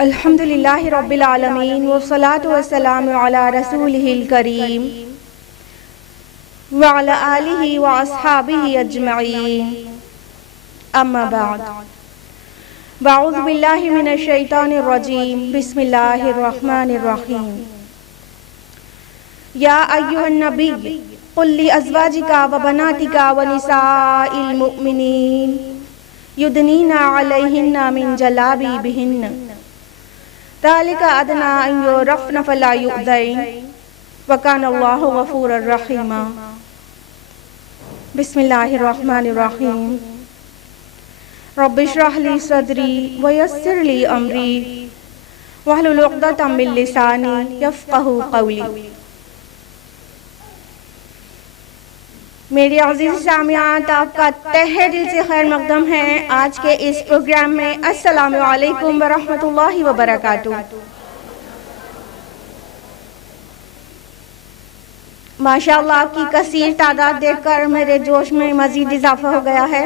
अल्हम्दुलिल्लाहि रब्बिल आलमीन वस्सलातु वस्सलामु अला रसूलिहिल करीम व अला आलिहि व अस्हाबिहि अजमईन अम्मा बाद अऊज़ु बिल्लाहि मिनश शैतानिर रजीम बिस्मिल्लाहिर रहमानिर रहीम या अय्युहन नबी कुल लि अज़वाजिका व बनातिका व निसाइल मुमिनीन युदनीना अलैहिन्ना मिन जलाबिबिहिन्न ज़ालिका अदना अन युरफ़्न फ़ला युज़ैन व काना अल्लाहु गफ़ूरर रहीमा। बिस्मिल्लाहिर रहमानिर रहीम रब्बिश्रह ली सदरी व यस्सिर ली अमरी वहलुल उक़दतम मिन लिसानी यफ़क़हू क़ौली। मेरी अज़ीज़ सामियात, आपका तहे दिल से खैर मक़दम है आज के इस प्रोग्राम में। अस्सलामु अलैकुम व रहमतुल्लाहि व बरकातुहू। माशाअल्लाह, आपकी कसीर तादाद देखकर मेरे जोश में मज़ीद इजाफा हो गया है।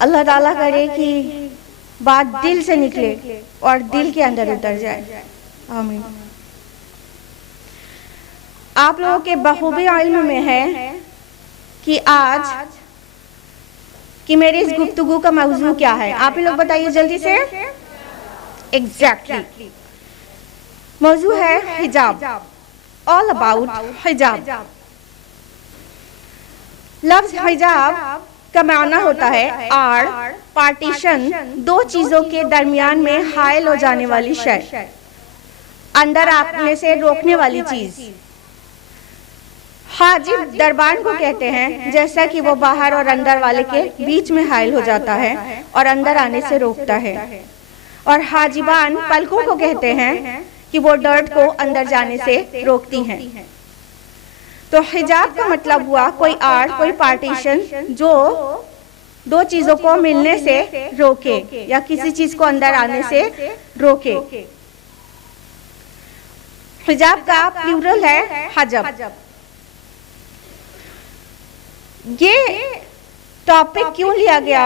अल्लाह ताला करे कि बात दिल से निकले और दिल के अंदर उतर जाए, आमीन। आप लोगों के बखूबी इल्म में है कि आज कि मेरी इस गुफ्तगू का मौजू क्या है। आप ही लोग बताइए जल्दी से। एग्जैक्टली मौजू है हिजाब, ऑल अबाउट हिजाब। लफ्ज हिजाब का माना होता है आड़, पार्टीशन, दो चीजों के दरमियान में हाइल हो जाने वाली शय, अंदर आने से रोकने वाली चीज। हाजिब दरबान को कहते हैं, जैसा कि वो बाहर और अंदर वाले के बीच में हाइल हो जाता है और अंदर आने से रोकता है। और हाजिबान पलकों को कहते हैं कि वो डर्ट को अंदर जाने से रोकती हैं। तो हिजाब का मतलब हुआ कोई आड़, कोई पार्टीशन जो दो चीजों को मिलने से रोके या किसी चीज को अंदर आने से रोके। हिजाब का प्लूरल है हजब। ये टॉपिक क्यों लिया गया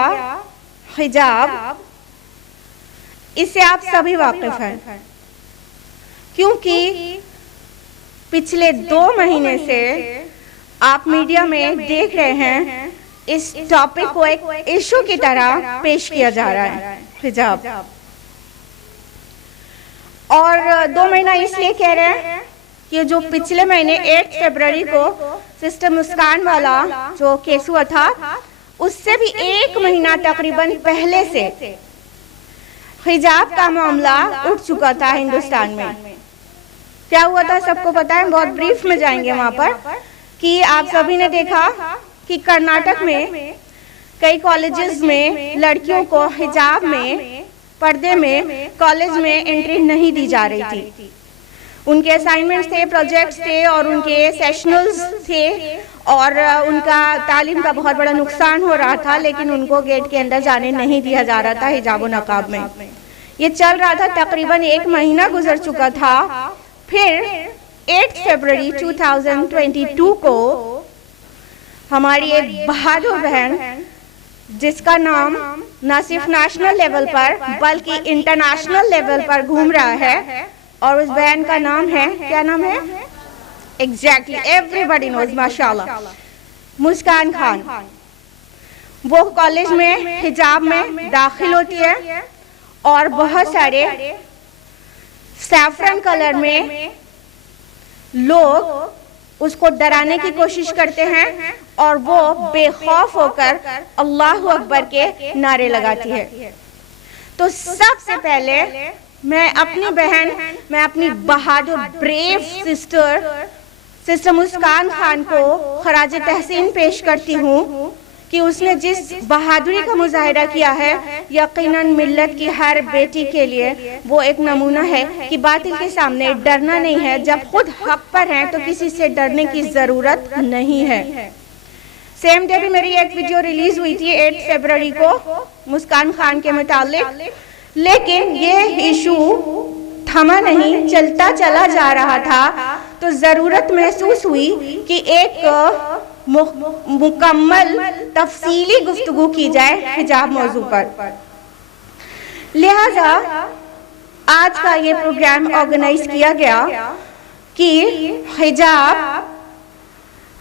हिजाब, इससे आप सभी वाकिफ हैं, क्योंकि पिछले 2 महीने से आप मीडिया में देख रहे हैं इस टॉपिक को एक इशू की तरह पेश किया जा रहा है हिजाब। और 2 महीना इसलिए कह रहे हैं कि जो पिछले महीने 8 फरवरी को सिस्टर मुस्कान वाला जो केस हुआ था, उससे भी 1 महीना तकरीबन पहले से हिजाब का मामला उठ चुका था हिंदुस्तान में। क्या हुआ था सबको पता है, बहुत ब्रीफ में जाएंगे वहां पर। कि आप सभी ने देखा कि कर्नाटक में कई कॉलेजेस में लड़कियों को हिजाब में, पर्दे में कॉलेज में एंट्री नहीं दी जा रही थी। उनके असाइनमेंट्स थे, प्रोजेक्ट्स थे और उनके सेशनल्स थे और उनका तालीम का बहुत बड़ा नुकसान हो रहा था, लेकिन उनको गेट के अंदर जाने नहीं दिया जा रहा था हिजाब और नकाब में। ये चल रहा था, तकरीबन 1 महीना गुजर चुका था। फिर 8 फरवरी 2022 को हमारी एक बहादुर बहन, जिसका नाम न सिर्फ नेशनल लेवल पर बल्कि इंटरनेशनल लेवल पर घूम रहा है, और उस बहन का नाम है, क्या नाम है? एग्जैक्टली, एवरीबॉडी नोज, माशाल्लाह, मुस्कान खान। वो कॉलेज में हिजाब में दाखिल होती है और बहुत सारे सैफरन कलर में लोग उसको डराने की कोशिश करते हैं और वो बेखौफ होकर अल्लाहु अकबर के नारे लगाती है। तो सबसे पहले मैं अपनी बहन, मैं अपनी बहादुर ब्रेव सिस्टर मुस्कान खान को खराज तहसीन पेश करती हूँ कि उसने जिस बहादुरी का मुजाहिरा किया है, यकीनन मिल्लत की हर बेटी के लिए वो एक नमूना है कि बातिल के सामने डरना नहीं है। जब खुद हक पर हैं तो किसी से डरने की ज़रूरत नहीं है। सेम डे भी मेरी एक वीडियो रिलीज हुई थी 8 फरवरी को मुस्कान खान के मुतालिक, लेकिन ये इशू थमा नहीं, चलता चला जा रहा था। तो ज़रूरत महसूस हुई कि एक मुकम्मल तफसीली गुफ्तगू की जाए हिजाब मौजू पर। लिहाजा आज का ये प्रोग्राम ऑर्गेनाइज किया गया कि हिजाब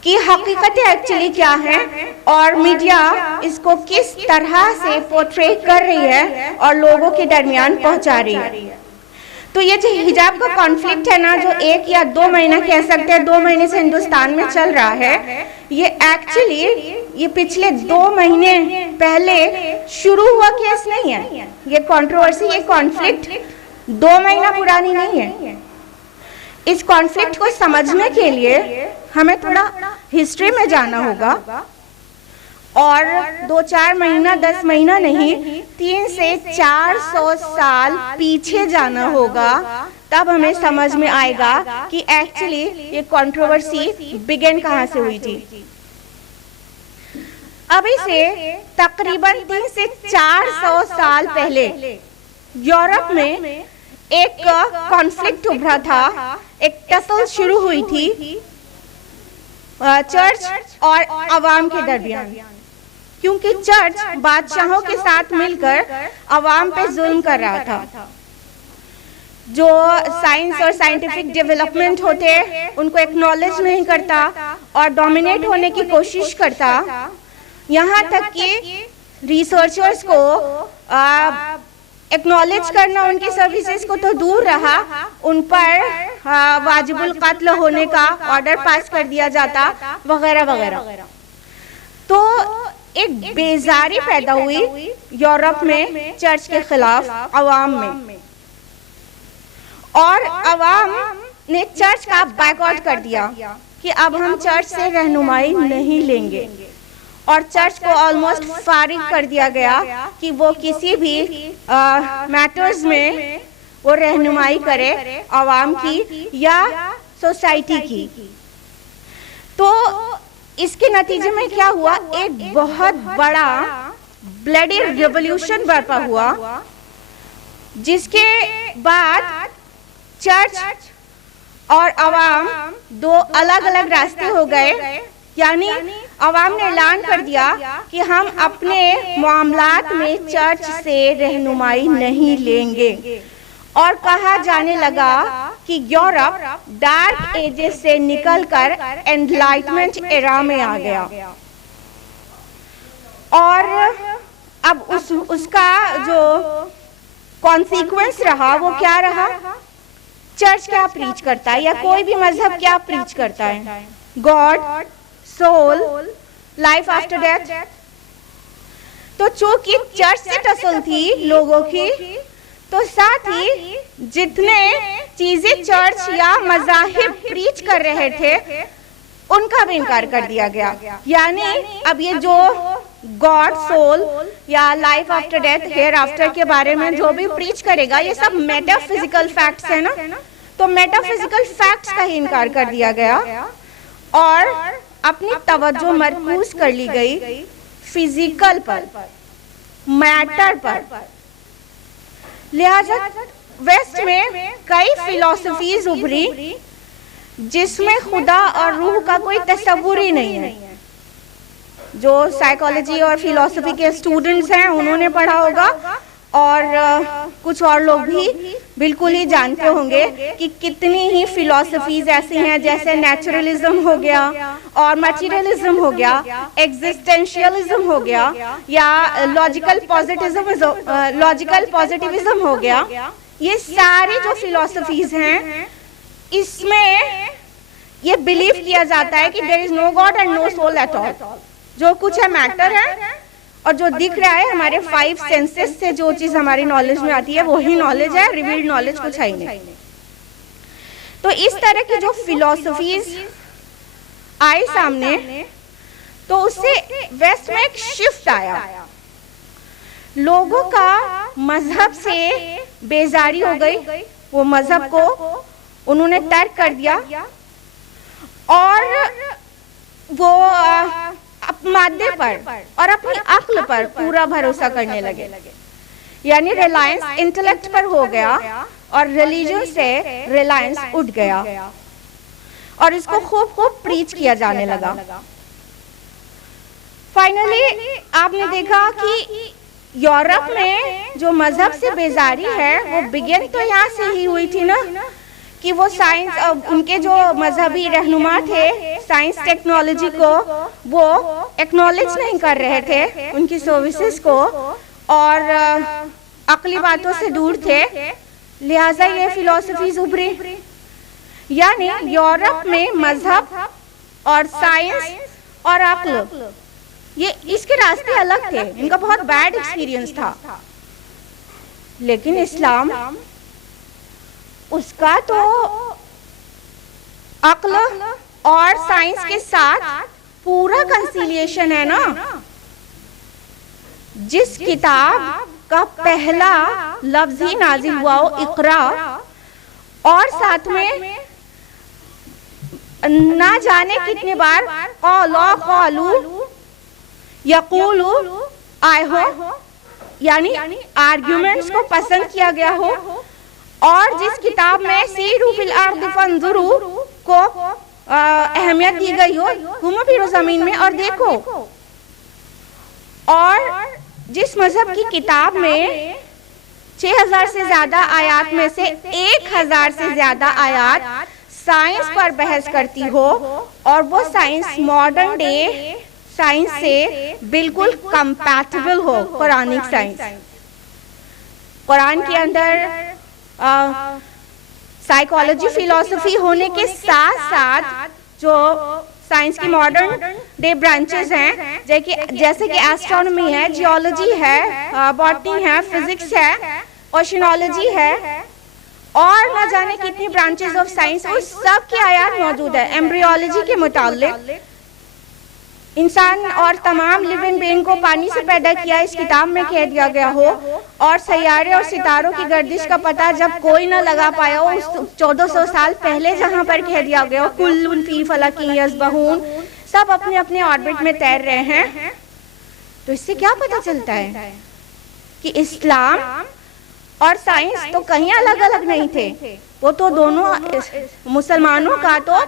की हकीकत एक्चुअली क्या है और मीडिया इसको किस तरह से पोर्ट्रे कर रही है और लोगों के दरमियान पहुंचा रही है। तो ये जो हिजाब का कॉन्फ्लिक्ट है ना, जो 1 या 2 महीना कह सकते हैं, 2 महीने से हिंदुस्तान में चल रहा है, ये एक्चुअली ये पिछले 2 महीने पहले शुरू हुआ केस नहीं है। ये कंट्रोवर्सी, ये कॉन्फ्लिक्ट 2 महीना पुरानी नहीं है। इस कॉन्फ्लिक्ट को समझने के लिए हमें थोड़ा हिस्ट्री में जाना होगा और 2-4 महीना 10 महीना नहीं, 300 से 400 साल पीछे जाना होगा, तब हमें समझ में आएगा कि एक्चुअली ये कंट्रोवर्सी बिगिन कहाँ से हुई थी। अभी से तकरीबन 300 से 400 साल पहले यूरोप में एक कॉन्फ्लिक्ट उभरा था, एक टसल शुरू हुई थी चर्च और अवाम के दरमियान, क्योंकि चर्च बादशाहों के साथ मिलकर अवाम पे जुल्म कर रहा था। जो साइंस और साइंटिफिक डेवलपमेंट होते उनको एक्नॉलेज नहीं करता और डोमिनेट होने की कोशिश करता, यहाँ तक कि रिसर्चर्स को एक्नॉलेज करना उनकी सर्विसेज को तो दूर रहा, उन पर वाजिबुल कत्ल होने का ऑर्डर पास कर दिया जाता वगैरह वगैरह। तो एक बेजारी पैदा हुई यूरोप में चर्च के खिलाफ अवाम में, और अवाम ने चर्च का बायकॉट कर दिया कि अब हम चर्च से रहनुमाई नहीं लेंगे, और चर्च को ऑलमोस्ट फारिग कर दिया गया कि वो किसी भी मैटर्स में वो रहनुमाई करे अवाम की या सोसाइटी की। तो इसके नतीजे में क्या हुआ, एक बहुत बड़ा ब्लडी रिवॉल्यूशन बर्पा हुआ, जिसके बाद चर्च और अवाम 2 अलग अलग रास्ते हो गए। यानी अवाम ने ऐलान कर दिया कि हम अपने मामलात में चर्च से रहनुमाई नहीं लेंगे, और कहा जाने लगा कि यूरोप डार्क एजेस से निकलकर एनलाइटमेंट एरा में आ गया। और अब उसका जो कॉन्सिक्वेंस रहा वो क्या रहा, चर्च क्या प्रीच करता है या कोई भी मजहब क्या प्रीच करता है, God, soul, life after death. तो चूंकि चर्च से टसल थी लोगों की, तो साथ ही जितने चीजें चर्च या मज़ाहिब प्रीच कर रहे थे उनका भी इनकार कर दिया गया। यानी अब ये जो गॉड, सोल या life after death, hereafter के बारे में जो भी प्रीच करेगा, ये सब मेटाफिजिकल फैक्ट्स है ना, तो मेटाफिजिकल फैक्ट्स का ही इनकार कर दिया गया और अपनी तवज्जो मरकूज कर ली गई फिजिकल पर, मैटर पर। लिहाजा वेस्ट में कई फिलॉसफीज उभरी जिसमें खुदा और रूह का कोई तस्वुर ही नहीं है। जो साइकोलॉजी और फिलॉसफी के स्टूडेंट्स हैं उन्होंने पढ़ा होगा, और कुछ और लोग भी बिल्कुल ही जानते होंगे कि कितनी ही फिलॉसफीज ऐसी हैं, जैसे नेचुरलिज्म हो गया और मटेरियलिज्म हो गया, एग्जिस्टेंशियलिज्म हो गया, या लॉजिकल पॉजिटिविज्म हो गया। ये सारी जो फिलॉसफीज हैं, इसमें ये बिलीव किया जाता है कि there is no God and no soul at all. जो कुछ है मैटर है, और जो दिख रहा है हमारे 5 सेंसेस से जो चीज हमारी नॉलेज में आती है वही नॉलेज है, रिवील्ड नॉलेज कुछ है ही नहीं। तो इस तरह की जो फिलॉसफीज आई सामने, तो उससे वेस्ट में एक शिफ्ट आया, लोगों का मजहब से बेजारी हो गई, वो मजहब को उन्होंने तर्क कर दिया और वो मादे पर और अपनी अक्ल पर पूरा भरोसा करने लगे। यानी रिलायंस इंटेलेक्ट पर हो गया और रिलीजन से रिलायंस उठ गया, और इसको खूब खूब प्रीच किया जाने लगा। फाइनली आपने देखा कि यूरोप में जो मजहब से बेजारी है वो बिगिन तो यहाँ से ही हुई थी ना, कि वो साइंस, उनके जो मजहबी रहनुमा थे साइंस टेक्नोलॉजी को वो एक्नॉलेज नहीं कर रहे थे, उनकी सर्विसेज को, और अकली बातों से दूर थे, लिहाजा ये फिलॉसफीज उभरी। यानी यूरोप में मजहब और साइंस और अक्ल, ये इसके रास्ते अलग थे, इनका बहुत बैड एक्सपीरियंस था। लेकिन इस्लाम, उसका तो अक्ल और साइंस के साथ पूरा कंसिलिएशन है ना। जिस किताब का पहला लफ्ज ही नाजिल हुआ हो इकरा, और साथ में ना जाने कितने बार कौलू यकूलू आए हो, यानी आर्ग्यूमेंट्स को पसंद किया गया हो, और जिस किताब में सीरू फिल अर्द फंजुरू को अहमियत दी गई हो, घूमो फिरो जमीन में और देखो, और जिस मजहब की किताब में 6000 से ज्यादा आयात में से 1000 से ज्यादा आयात साइंस पर बहस करती हो, और वो साइंस मॉडर्न डे साइंस से बिल्कुल कंपैटिबल हो, कुरानिक साइंस। कुरान के अंदर साइकोलॉजी फिलॉसफी होने के साथ साथ जो साइंस की मॉडर्न डे ब्रांचेस हैं, जैसे कि एस्ट्रोनॉमी है, जियोलॉजी है, बॉटनी है, फिजिक्स है, ओशनोलॉजी है, और न जाने कितनी ब्रांचेस ऑफ साइंस, उस सब की आयात मौजूद है। एम्ब्रियोलॉजी के मुतालिक इंसान और तमाम लिविंग बीइंग को पानी से पैदा किया इस किताब में कह दिया गया हो, और सैयारे और सितारों की गर्दिश का पता जब कोई न लगा पाया हो, उस 1400 साल पहले जहां पर कह दिया गया हो कुल्लुन फी फलकिन यस्बहून, सब अपने अपने ऑर्बिट में तैर रहे हैं। तो इससे क्या पता चलता है कि इस्लाम और साइंस तो कहीं अलग अलग नहीं थे, वो तो दोनों मुसलमानों का तो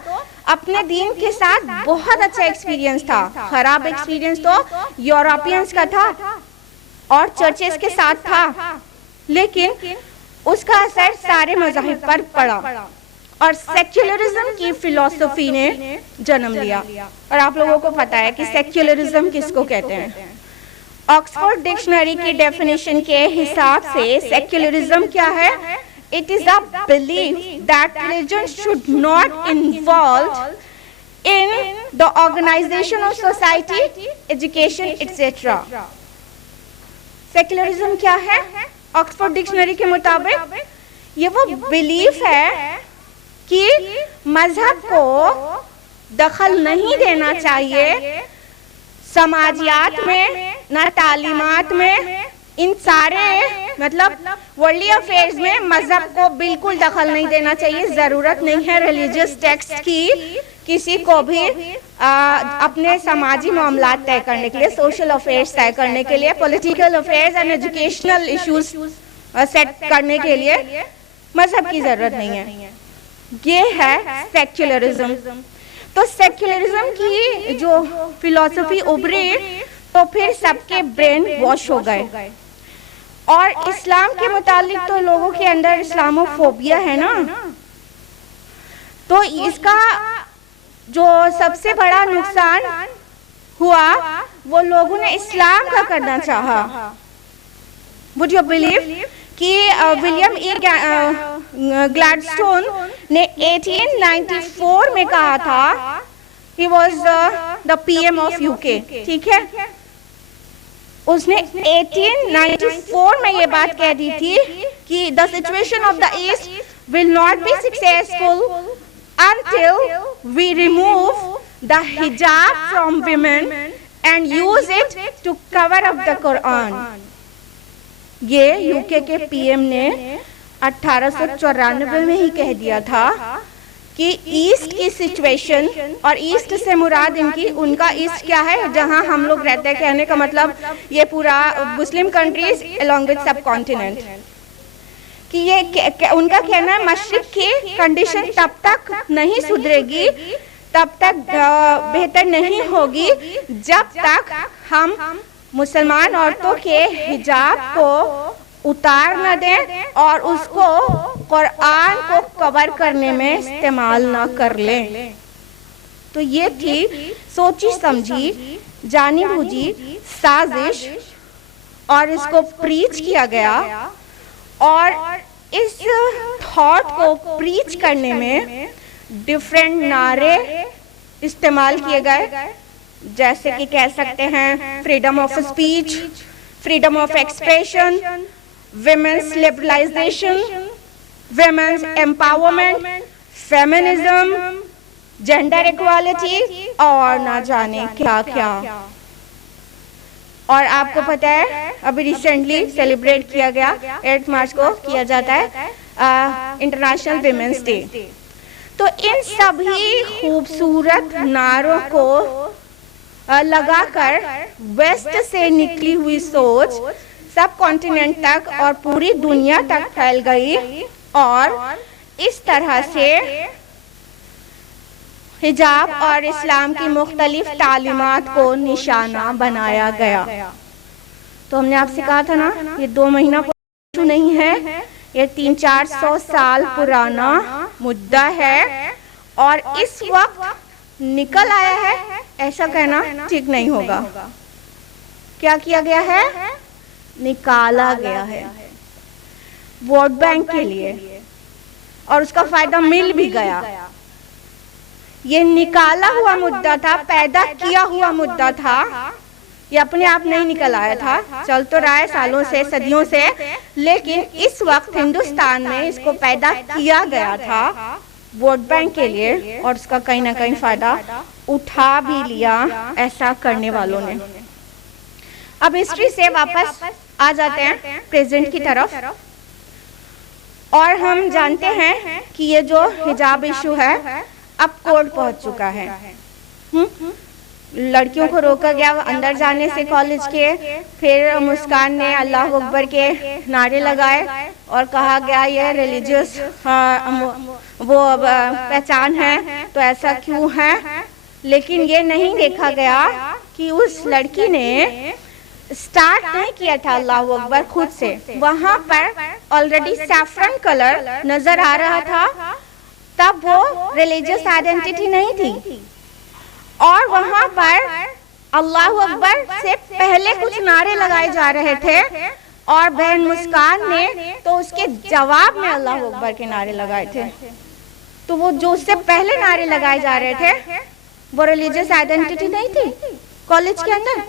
अपने दीन के साथ बहुत अच्छा एक्सपीरियंस था। खराब एक्सपीरियंस तो यूरोपियंस का था और चर्चेस के साथ था, लेकिन उसका असर सारे मज़ाहिब पर पड़ा और सेक्युलरिज्म की फिलॉसफी ने जन्म लिया। और आप लोगों को पता है कि सेक्युलरिज्म किसको कहते हैं। ऑक्सफोर्ड डिक्शनरी की डेफिनेशन के हिसाब से सेक्युलरिज्म क्या है? It is a belief that religion should not involve in the organization of society, education, etc. Secularism क्या है? ऑक्सफोर्ड डिक्शनरी के मुताबिक ये वो बिलीफ है कि मजहब को दखल नहीं देना चाहिए समाजियात में, ना तालीमात में, इन सारे मतलब वर्ल्डली अफेयर्स में मजहब को बिल्कुल दखल नहीं देना चाहिए। जरूरत नहीं है रिलीजियस टेक्स्ट की किसी को भी अपने समाजी मामलात तय करने के लिए, सोशल अफेयर्स तय करने के लिए, political affairs and educational issues set करने के लिए मजहब की जरूरत नहीं है। ये है सेक्युलरिज्म। तो सेक्युलरिज्म की जो फिलॉसफी उभरी तो फिर सबके ब्रेन वॉश हो गए। और इस्लाम के मुतालिक तो लोगों के अंदर इस्लामोफोबिया है ना, तो इसका जो सबसे बड़ा नुकसान हुआ वो लोगों ने इस्लाम का करना चाहा। वुड यू बिलीव कि विलियम ई ग्लैडस्टोन ने 1894 में कहा था, he was the PM of UK, ठीक है, उसने 1894 में ये बात कह दी थी कि the situation of the east will not be successful until we remove the hijab from women and use it to cover up the Quran। ये UK के PM ने 1894 में ही कह दिया था कि ईस्ट की सिचुएशन, और ईस्ट से मुराद उनका ईस्ट क्या है जहां हम लोग रहते हैं, कहने का मतलब ये पूरा मुस्लिम कंट्रीज अलोंग विद सब कॉन्टिनेंट, कि ये उनका कहना है मशरिक की कंडीशन तब तक नहीं सुधरेगी, तब तक बेहतर नहीं होगी जब तक हम मुसलमान औरतों के हिजाब को उतार न दें और उसको कुरान को कवर करने में इस्तेमाल न कर लें। तो ये थी सोची समझी जानी बूझी साजिश और इसको प्रीच किया गया। और इस थॉट को प्रीच करने में डिफरेंट नारे इस्तेमाल किए गए, जैसे कि कह सकते हैं freedom of speech, freedom of expression, women's liberalisation, women's empowerment, feminism, gender equality और ना जाने क्या क्या। और आपको पता है अभी रिसेंटली सेलिब्रेट किया गया 8 मार्च को किया जाता है इंटरनेशनल विमेन्स डे। तो इन सभी खूबसूरत नारों को लगाकर वेस्ट से निकली हुई सोच सब कॉन्टिनेंट तक और पूरी दुनिया तक फैल गई और इस तरह से हिजाब और इस्लाम की मुख्तलिफ तालीमात को निशाना बनाया गया। तो हमने आपसे कहा था ना, ये 2 महीना इशू नहीं है, ये 300-400 साल पुराना मुद्दा है और इस वक्त निकल आया है, ऐसा कहना ठीक नहीं होगा। क्या किया गया है? निकाला गया है वोट बैंक के लिए और उसका फायदा मिल भी गया। ये निकाला हुआ मुद्दा था, पैदा किया हुआ मुद्दा था, ये अपने आप नहीं निकल आया था, चल तो रहा है सालों से सदियों से, लेकिन इस वक्त हिंदुस्तान में इसको पैदा किया गया था वोट बैंक के लिए और उसका कहीं ना कहीं फायदा उठा भी लिया ऐसा करने वालों ने। अब हिस्ट्री से वापस आ जाते हैं प्रेजेंट की तरफ और हम जानते हैं कि ये जो हिजाब इशू है अब कोर्ट पहुंच चुका है। लड़कियों को रोका गया अंदर जाने से कॉलेज के, फिर मुस्कान ने अल्लाह अकबर के नारे लगाए और कहा गया ये रिलीजियस वो पहचान है तो ऐसा क्यों है। लेकिन ये नहीं देखा गया कि उस लड़की ने स्टार्ट नहीं किया था अल्लाह अकबर खुद से, वहां पर ऑलरेडी सैफरन कलर नजर आ रहा था, तब वो रिलीजियस आइडेंटिटी नहीं थी और वहां पर अल्लाह अकबर से पहले कुछ नारे लगाए जा रहे थे और बहन मुस्कान ने तो उसके जवाब में अल्लाह अकबर के नारे लगाए थे। तो वो जो उससे पहले नारे लगाए जा रहे थे वो रिलीजियस आइडेंटिटी नहीं थी कॉलेज के अंदर।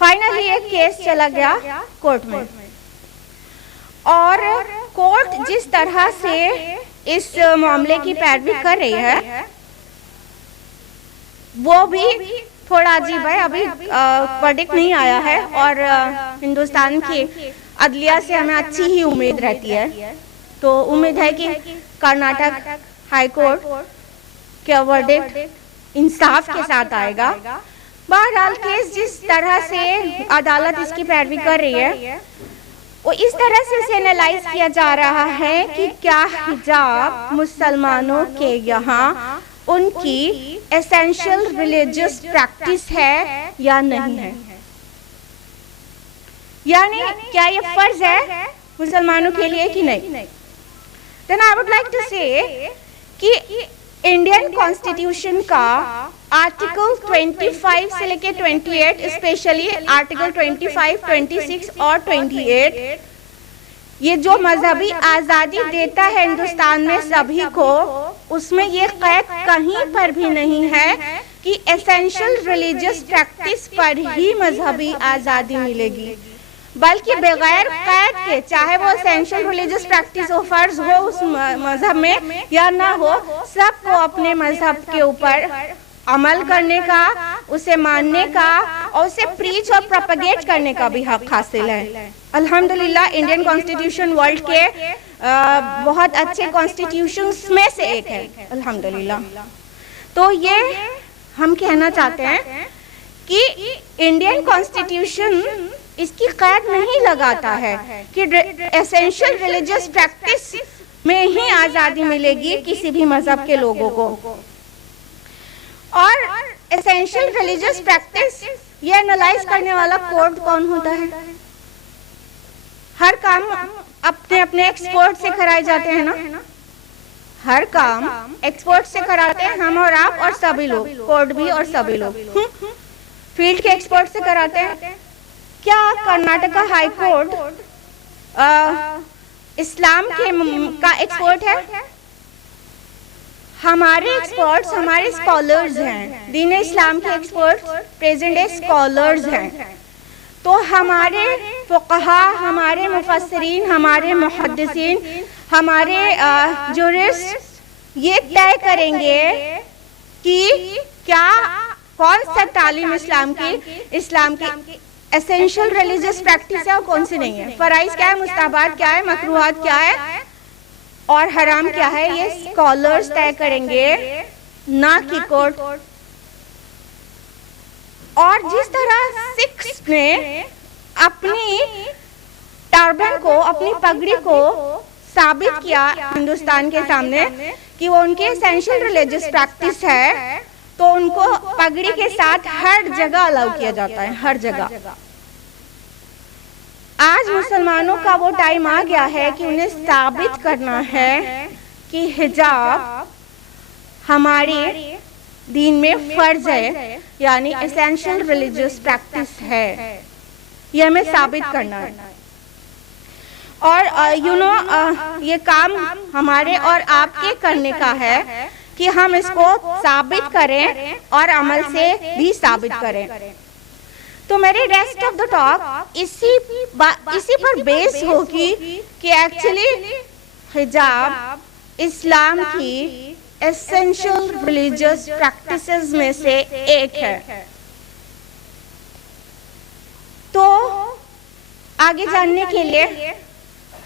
फाइनली एक केस चला गया कोर्ट में और कोर्ट जिस तरह से इस मामले की पैरवी कर रही है वो भी थोड़ा अजीब है। अभी वर्डिक्ट नहीं आया है और हिंदुस्तान की अदलिया से हमें अच्छी ही उम्मीद रहती है, तो उम्मीद है कि कर्नाटक हाई कोर्ट का वर्डिक्ट इंसाफ के साथ आएगा। बहरहाल केस जिस तरह से अदालत इसकी पैरवी कर रही है वो इस तरह से इसे एनालाइज किया जा रहा है कि क्या हिजाब मुसलमानों के यहाँ उनकी एसेंशियल रिलीजियस प्रैक्टिस है या नहीं है, यानी क्या ये फर्ज है मुसलमानों के लिए कि नहीं। Then I would like to say कि इंडियन कॉन्स्टिट्यूशन का आर्टिकल 25 से लेके 28, स्पेशली आर्टिकल 25, 26 और 28 ये जो मजहबी आज़ादी देता है हिंदुस्तान में सभी को, उसमें ये कैद कहीं पर भी नहीं है कि एसेंशियल रिलीजियस प्रैक्टिस पर ही मजहबी आज़ादी मिलेगी, बल्कि बगैर कैद के चाहे वो एसेंशियल रिलीजियस प्रैक्टिस हो, फर्ज हो उस मजहब में या ना हो, सबको अपने मजहब के ऊपर अमल करने का, उसे मानने का और उसे प्रीच और प्रोपेगेट करने का भी हक हासिल है। अल्हम्दुलिल्लाह इंडियन कॉन्स्टिट्यूशन वर्ल्ड के बहुत अच्छे कॉन्स्टिट्यूशंस में से एक है अल्हम्दुलिल्लाह। तो ये हम कहना चाहते हैं कि इंडियन कॉन्स्टिट्यूशन इसकी कैद नहीं लगाता है कि एसेंशियल रिलीजियस प्रैक्टिस में ही आज़ादी मिलेगी किसी भी मजहब के लोगों को, और एसेंशियल रिलीजियस प्रैक्टिस ये एनालाइज करने वाला कोर्ट कौन होता है? हर काम अपने अपने एक्सपर्ट से कराए जाते हैं ना, हर काम एक्सपर्ट से कराते हैं, हम और आप और सभी लोग, कोर्ट भी और सभी लोग फील्ड के एक्सपर्ट से कराते हैं। क्या कर्नाटका हाई कोर्ट इस्लाम के का एक्सपर्ट है? हमारे एक्सपर्ट्स हमारे स्कॉलर्स हैं, दीन इस्लाम के एक्सपर्ट्स प्रेजेंट डे स्कॉलर्स हैं। तो हमारे फुक़हा, हमारे मुफस्सिरीन, हमारे मुहद्दिसीन, हमारे जुरिस्ट ये तय करेंगे कि क्या कौन सा तालीम इस्लाम की एसेंशियल रिलीजियस प्रैक्टिस है और कौन सी नहीं है, फराइज क्या है, मुस्ताहबात क्या है, मकरूहात क्या है और हराम क्या है, ये स्कॉलर्स तय करेंगे, ना कि कोर्ट। और जिस तरह सिख्स ने अपनी टर्बन को, अपनी पगड़ी को साबित किया हिंदुस्तान के सामने कि वो उनकी एसेंशियल रिलीजियस प्रैक्टिस है, तो उनको पगड़ी के साथ हर जगह अलाउ किया जाता है, हर जगह। आज मुसलमानों का वो टाइम आ गया है कि उन्हें साबित करना है कि हिजाब हमारे दीन में फर्ज है, यानी एसेंशियल रिलीजियस प्रैक्टिस है, ये हमें साबित करना है। और ये काम हमारे और आपके करने का है कि हम इसको साबित करें और अमल से भी साबित करें। तो मेरी रेस्ट ऑफ द टॉक इसी पर बेस होगी कि एक्चुअली हिजाब इस्लाम की एसेंशियल रिलीजियस प्रैक्टिसेस में से एक है। तो आगे जानने के लिए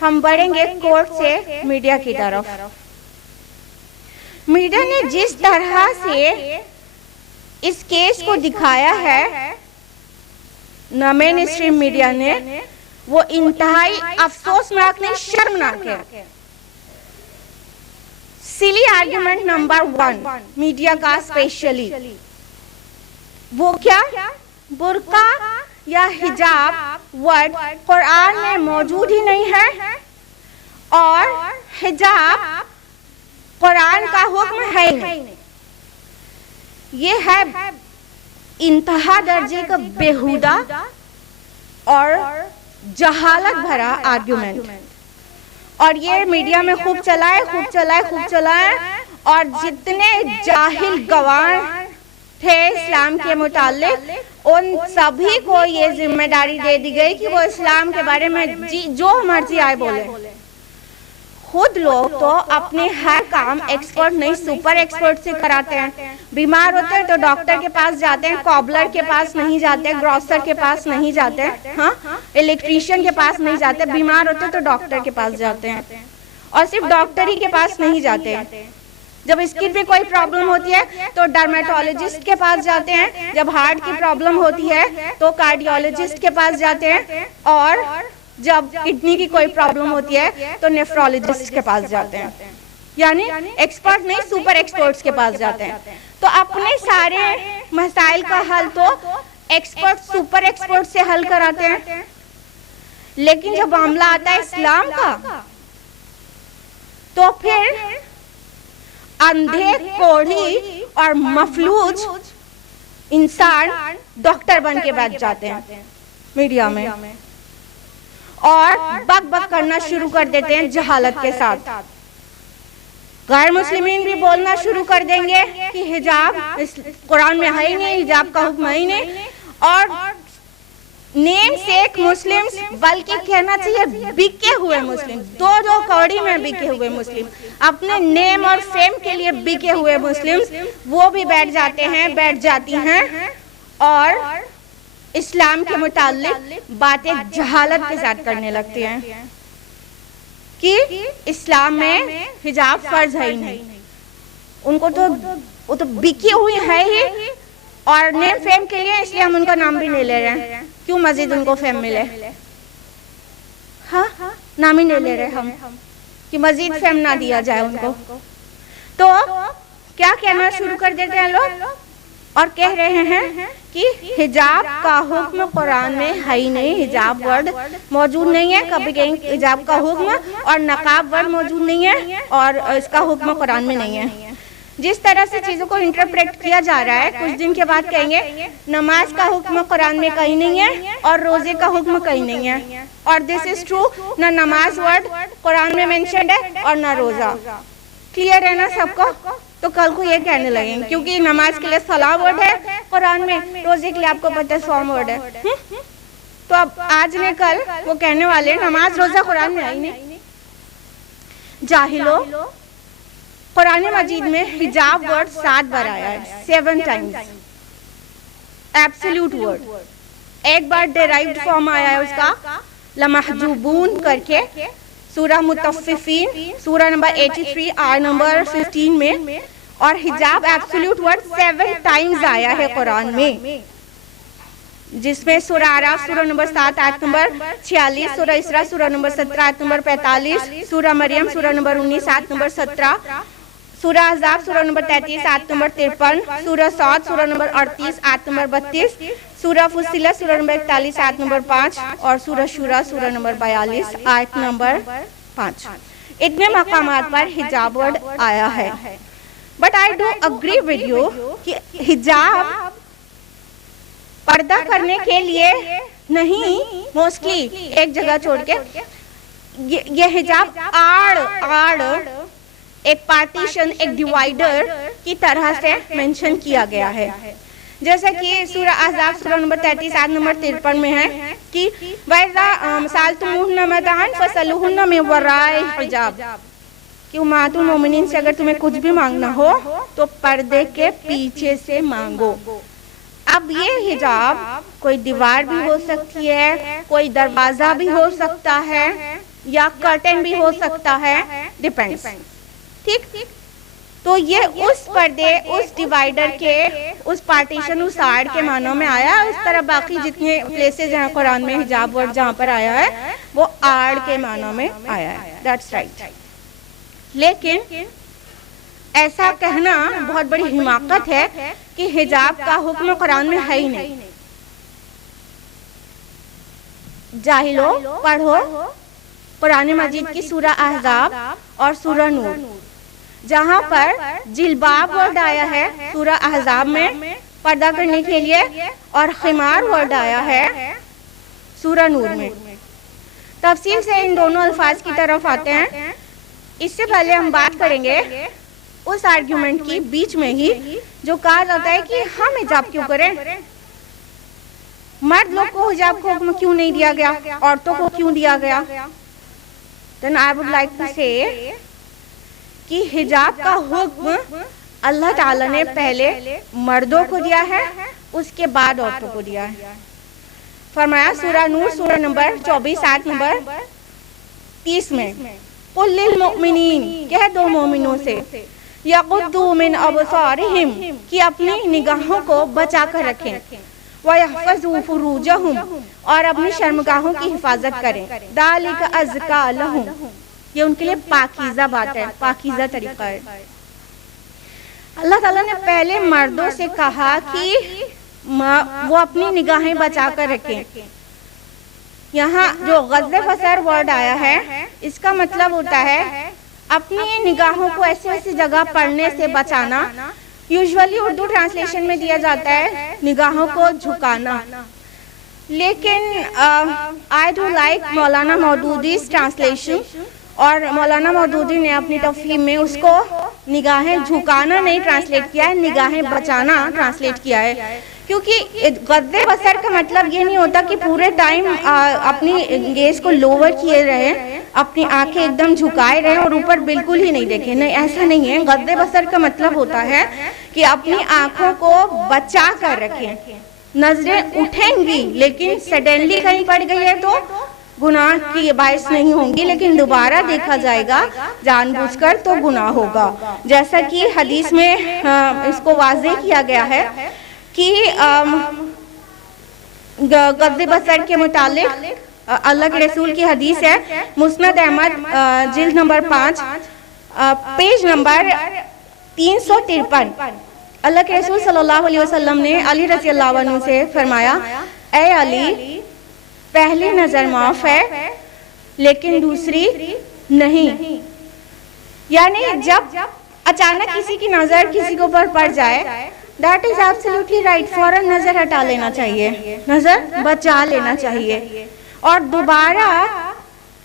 हम बढ़ेंगे कोर्ट से मीडिया की तरफ। मीडिया ने जिस तरह से इस केस को दिखाया है, मेन स्ट्रीम मीडिया ने, वो इंतहाई अफसोसनाक नहीं, शर्मनाक है। सिली आर्गुमेंट नंबर 1 मीडिया का स्पेशली, वो क्या, बुर्का या हिजाब वर्ड कुरान में मौजूद ही नहीं है और हिजाब कुरान का हुक्म है ही नहीं। ये है इंतहा दर्जे का बेहुदा और जहालत भरा आर्गुमेंट, और ये मीडिया में खूब चला है। और जितने जाहिल गवाह थे इस्लाम के मुतालिक, उन सभी को ये जिम्मेदारी दे दी गई कि वो इस्लाम के बारे में जो मर्जी आए बोले। खुद लोग तो अपने हर काम एक्सपर्ट नहीं, सुपर एक्सपर्ट से कराते हैं। बीमार होते हैं तो डॉक्टर के पास जाते हैं, कॉबलर के पास नहीं जाते, ग्रोसर के पास नहीं जाते, हाँ, इलेक्ट्रीशियन के पास नहीं जाते। बीमार होते तो डॉक्टर के पास जाते हैं, और सिर्फ डॉक्टर ही के पास नहीं जाते। जब स्किन में कोई प्रॉब्लम होती है तो डर्मेटोलॉजिस्ट के पास जाते हैं, जब हार्ट की प्रॉब्लम होती है तो कार्डियोलॉजिस्ट के पास जाते हैं, और जब किडनी की कोई प्रॉब्लम होती है तो नेफ्रोलॉजिस्ट के पास जाते हैं। यानी एक्सपर्ट नहीं, सुपर एक्सपर्ट्स के पास जाते हैं। तो अपने सारे मसाइल का हल तो एक्सपर्ट, सुपर एक्सपर्ट से हल कराते हैं, लेकिन जब मामला आता है इस्लाम का तो फिर अंधे, कोढ़ी और मफलूज इंसान डॉक्टर बन के बैठ जाते हैं मीडिया में और बक बक करना शुरू कर देते हैं जहालत के साथ। गैर मुस्लिमीन भी बोलना शुरू कर देंगे कि हिजाब कुरान में है ही नहीं, हिजाब का हुक्म है ही नहीं, और नेम सेक मुस्लिम्स, बल्कि कहना चाहिए बिके हुए मुस्लिम, दो कौड़ी में बिके हुए मुस्लिम, अपने नेम और फेम के लिए बिके हुए मुस्लिम्स, वो भी बैठ जाती हैं और इस्लाम के मुताल्लिक बातें जहालत के साथ करने लगती हैं कि इस्लाम में हिजाब फर्ज है ही नहीं। उनको तो वो तो बिकी हुई है ही, और नेम फेम के लिए इसलिए हम उनका नाम भी नहीं ले रहे हैं। क्यों मजीद उनको फेम मिले? हाँ, नाम ही नहीं ले रहे हम कि मजीद फेम ना दिया जाए उनको। तो क्या कहना शुरू कर देते हैं लोग और कह रहे हैं कि हिजाब का हुक्म कुरान में है ही नहीं, हिजाब वर्ड मौजूद नहीं है। कभी कहीं हिजाब का हुक्म और नकाब वर्ड मौजूद नहीं है और इसका हुक्म कुरान में नहीं है। जिस तरह से चीज़ों को इंटरप्रेट किया जा रहा है, कुछ दिन के बाद कहेंगे नमाज का हुक्म कुरान में कहीं नहीं है और रोजे का हुक्म कहीं नहीं है। और दिस इज ट्रू, ना नमाज वर्ड कुरान में मेंशन्ड है और ना रोजा। क्लियर है ना सबको? तो कल को ये कहने लगेंगे क्योंकि नमाज के लिए सलाह वर्ड है कुरान में, रोजे के लिए आपको पता है सौम वर्ड है। तो अब आज ने कल वो कहने वाले नमाज रोजा कुरान में आई नहीं। जाहिलो, कुरान मजीद में हिजाब वर्ड 7 बार आया है, 7 टाइम्स। एब्सोल्यूट वर्ड एक बार डेराइव्ड फॉर्म आया है उसका लमहजूबून करके, सूरह मुतफ्फिफीन सूरह नंबर 83 आयत नंबर 15 में। और हिजाब एब्सोल्यूट वर्ड 7 टाइम्स आया है कुरान में, जिसमें सूरह आराफ सूरह नंबर 7 आयत नंबर 46, सूरह इसरा सूरह नंबर 17 आयत नंबर 45, सूरह मरियम सूरह नंबर 19 आयत नंबर 17, सूरह अहज़ाब सूरह नंबर 33 आयत नंबर 53, सूरह सौद सूरह नंबर 38 आयत नंबर 32, सूरह फुस्सिलत सूरह नंबर 41 आयत नंबर 5 और सूरह शूरा सूरह नंबर 42 आयत नंबर 5। इतने मकामात पर हिजाब वर्ड आया है। But I do agree with you कि हिजाब पर्दा करने के लिए नहीं, मोस्टली एक जगह छोड़ के ये हिजाब आड़ एक पार्टीशन, एक डिवाइडर की तरह से मेंशन किया गया है। जैसा कि सूरह अहज़ाब सूरह नंबर 33 आयत नंबर 53 में है कि वैज़ा सालतुमुहुन्ना मताअन फसअलूहुन्ना मिन वराए हिजाब, कि उम्महातुल मोमिनीन से अगर तुम्हें कुछ भी मांगना हो तो पर्दे के पीछे से मांगो। अब ये हिजाब कोई दीवार भी हो सकती है, कोई दरवाजा भी हो सकता है या कर्टन भी हो सकता है, डिपेंड्स। ठीक, तो ये उस पर्दे, उस डिवाइडर के, उस पार्टीशन, उस आड़ के मानों में आया। उस तरह बाकी जितने प्लेसेस जहाँ कुरान में हिजाब वर्ड जहाँ पर आया है वो आड़ के मानों में आया है। That's right. लेकिन ऐसा कहना बहुत बड़ी हिमाकत है कि हिजाब का हुक्म कुरान में है ही नहीं। जाहिलो, पढ़ो कुरान मजीद की सूरह अहज़ाब और सूरह नूर, जहाँ पर जिलबाब वर्ड आया है सूरह अहज़ाब में पर्दा करने के लिए और खिमार वर्ड आया है सूरह नूर में। तफसील से इन दोनों अल्फाज की तरफ आते हैं। इससे पहले हम बात करेंगे उस आर्ग्यूमेंट की बीच में ही जो कहा जाता है कि हम हिजाब क्यों करें, मर्द लोग को हिजाब को हुक्म क्यों नहीं दिया गया, औरतों को क्यों दिया गया। Then I would like to say कि हिजाब का हुक्म अल्लाह ताला ने पहले मर्दों को दिया है, उसके बाद औरतों को दिया है। फरमाया सूरह नूर सूरह नंबर 24 आयत नंबर 30 में, कुल लिल मुमिनीन, कह दो मोमिनों से, यग़ुद्दू मिन अबसारिहिम, कि अपनी निगाहों को बचा कर रखें, व यहफ़ज़ू फ़ुरूजहुम, और अपनी शर्मगाहों की हिफाजत करें, ज़ालिका अज़का लहुम, ये उनके लिए पाकीज़ा बात है, पाकीज़ा तरीका है। अल्लाह ताला ने पहले मर्दों से कहा कि वो अपनी निगाहें बचा कर रखें। यहाँ जो गज़्ज़े बसर वर्ड आया है इसका मतलब होता है अपनी निगाहों को ऐसी ऐसी जगह पढ़ने से बचाना। यूजुअली उर्दू ट्रांसलेशन में दिया जाता है निगाहों को झुकाना, लेकिन I do like Maulana मौदूदी's translation, और मौलाना मौदूदी ने अपनी तफहीम में उसको निगाहें झुकाना नहीं ट्रांसलेट किया है, निगाहें बचाना ट्रांसलेट किया है। क्योंकि गद्दे बसर का मतलब ये नहीं होता कि पूरे टाइम अपनी गेज को लोअर किए रहे, अपनी आंखें एकदम झुकाए रहे और ऊपर बिल्कुल ही नहीं देखें, नहीं, ऐसा नहीं है। गद्दे बसर का मतलब होता है कि अपनी आंखों को बचा कर रखें। नजरें उठेंगी लेकिन सडनली कहीं पड़ गई है तो गुनाह की बाइस नहीं होंगी, लेकिन दोबारा देखा जाएगा जानबूझकर तो गुनाह होगा। जैसा कि हदीस में इसको वाज़ेह किया गया है कि गद्दे बसर के मुतालिक अल्लाह के रसूल की हदीस है, मुस्नद अहमद जिल्द नंबर 5 पेज नंबर 353, अल्लाह के रसूल सल्लल्लाहु अलैहि वसल्लम ने अली रज़ी अल्लाह अन्हु से फरमाया, ए अली, पहली नजर माफ है लेकिन दूसरी नहीं। यानी जब अचानक किसी की नजर किसी के ऊपर पड़ जाए, दैट इज एब्सोल्युटली राइट, फौरन नजर हटा लेना चाहिए, नजर बचा लेना चाहिए और दोबारा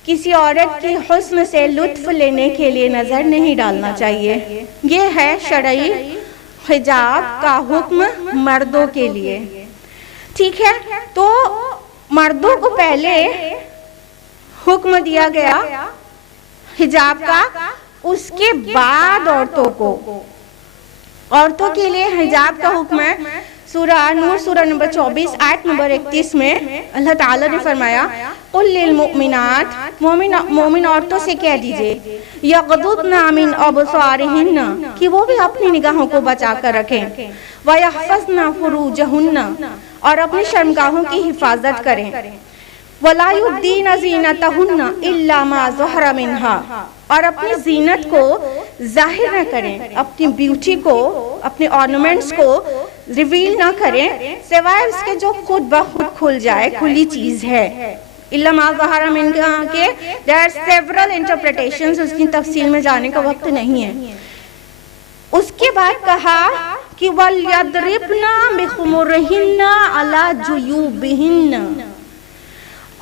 किसी औरत की हुस्न से लुत्फ लेने के लिए नजर नहीं डालना चाहिए। ये है शरई हिजाब का हुक्म मर्दों के लिए। ठीक है, तो मर्दों को पहले हुक्म दिया गया हिजाब का, उसके बाद औरतों के लिए हिजाब का हुक्म है। सूरह नूर सूरह नंबर 24 आयत नंबर 31 में अल्लाह ताला ने फरमाया, कुल लिल मुमिनात, मोमिन औरतों से कह दीजिए, यग़दुदना मिन अबसारिहिन्ना, कि वो भी अपनी निगाहों को बचा कर रखें, व यहफ़ज़ना फ़ुरूजहुन्ना, और अपनी शर्मगाहों की हिफाजत करें, वला युब्दीना ज़ीनतहुन्ना इल्ला मा ज़हरा मिन्हा, और अपनी जीनत को जाहिर न करें, अपनी ब्यूटी को, अपने ऑर्नामेंट्स को रिवील ना करें सिवाय उसके जो खुद ब खुद खुल जाए, खुली चीज है। इल्ला मा ज़हरा मिन्हा के देयर आर सेवरल इंटरप्रिटेशंस, उसकी तफसील में जाने का वक्त नहीं है। उसके बाद कहा कि वल यदरिबना बिखुमुरिहिन्ना अला जुयूबिहिन्ना,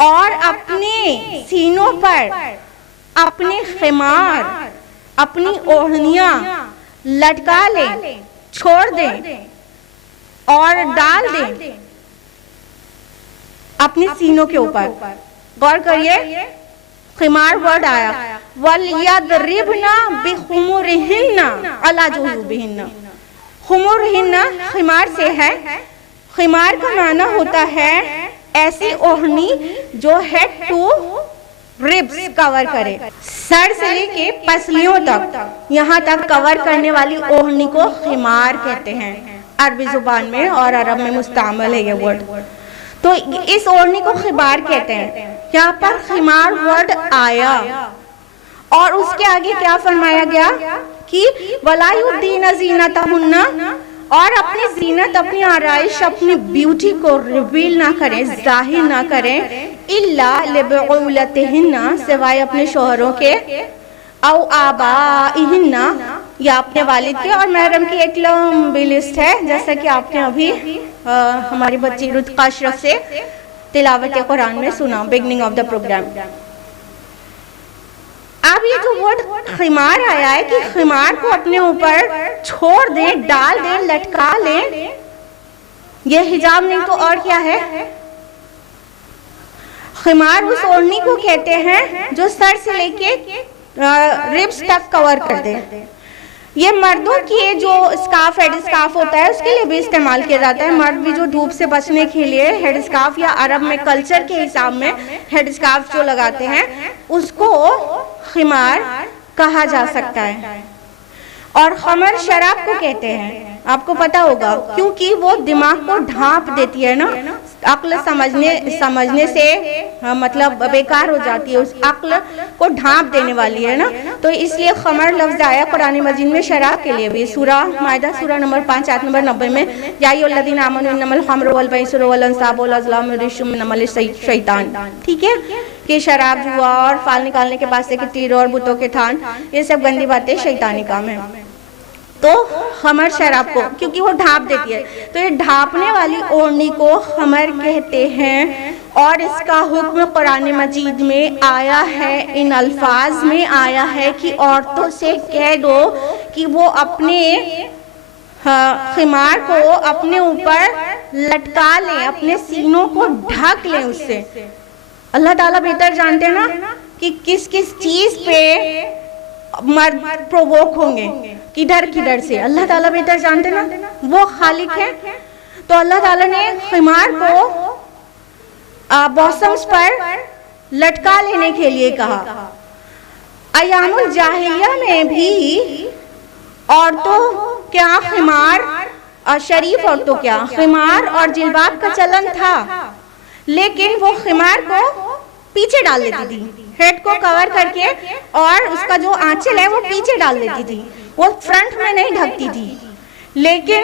और अपने सीनों पर अपने खिमार, अपनी ओढ़नियां लटका लें, छोड़ दें और डाल दें अपने सीनों के ऊपर। गौर करिए, खिमार वर्ड आया, वल यदरिबना बिखुमुरिहिन्ना अला जुयूबिहिन्ना। खुमुरिहिन्ना खिमार से है। खिमार का माना होता है ऐसी ओढ़नी जो हेड टू रिब्स कवर करे, सर से लेके पसलियों तक, यहाँ तक कवर करने वाली ओढ़नी को खिमार कहते हैं अरबी जुबान में, और अरब में मुस्तामल है ये वर्ड। तो इस ओढ़नी को खिमार कहते हैं। यहाँ पर खिमार वर्ड आया और उसके आगे क्या फरमाया गया कि वला युब्दीना ज़ीनतहुन्ना, और अपनी जीनत, अपनी आराइश, अपनी ब्यूटी को रिवील ना करें, जाहिर ना करें, इल्ला लिबुलतिहिन्ना, सिवाय अपने शोहरों के, औ आबाइहिन्ना, या अपने वालिद के। और महरम की एक लंबी लिस्ट है, जैसा कि आपने अभी हमारी बच्ची रुत्का अशरफ से तिलावत कुरान में सुना, बिगनिंग ऑफ द प्रोग्राम। अब ये जो वर्ड खिमार आया है कि खिमार को अपने ऊपर छोड़ दें, डाल दें, लटका लें, ये हिजाब नहीं तो और क्या है? खिमार उस ओढ़नी को कहते हैं जो सर से लेके रिब्स तक कवर कर दे। ये मर्दों की जो स्कार्फ, हेड स्कार्फ होता है, उसके लिए भी इस्तेमाल किया जाता है। मर्द भी जो धूप से बचने के लिए हेड स्कार्फ, या अरब में कल्चर के हिसाब में हेड स्कार्फ जो लगाते हैं, उसको खिमार कहा जा सकता है। और खमर शराब को कहते हैं, आपको पता होगा, क्योंकि वो दिमाग को ढांप देती है ना, अक्ल समझने से मतलब बेकार हो जाती है, उस अक्ल को ढांप देने वाली है ना, तो इसलिए खमर लफ्ज आया कुरान मजीद में शराब के लिए भी। सूरह मायदा सूरह नंबर 5 आयत नंबर 90 में, या अय्युहल्लज़ीना आमनू इन्नमल खम्रु वल मैसिरु वल अंसाबु वल अज़लामु रिज्सुम मिन अमलि शैतान। ठीक है, कि शराब, जुआ और फाल निकालने के पास से कि तीर और बुतों के थान, ये सब गंदी बातें शैतानी काम है। तो खमर शराब को, क्योंकि वो ढांप देती है, तो ये ढांपने वाली ओढ़नी को खमर कहते हैं। और इसका हुक्म कुरान मजीद में आया है, इन अल्फाज में आया है कि औरतों से कह दो कि वो अपने खिमार को अपने ऊपर लटका लें, अपने सीनों को ढक लें उससे। अल्लाह ताला बेहतर जानते हैं ना कि किस किस चीज पे मर्द प्रोवोक होंगे, किधर किधर से, अल्लाह ताला बेहतर जानते ना, वो खालिक है। तो अल्लाह ताला ने खिमार को बॉसम्स पर लटका लेने के लिए कहा। अयामुल जाहिलिया में भी औरतों क्या खिमार, शरीफ औरतों क्या खिमार और जिलबाब का चलन था, लेकिन वो खिमार को पीछे डाल लेती थी, हेड को कवर करके, और उसका जो आंचल है वो पीछे डाल देती थी, वो फ्रंट में नहीं ढकती थी। लेकिन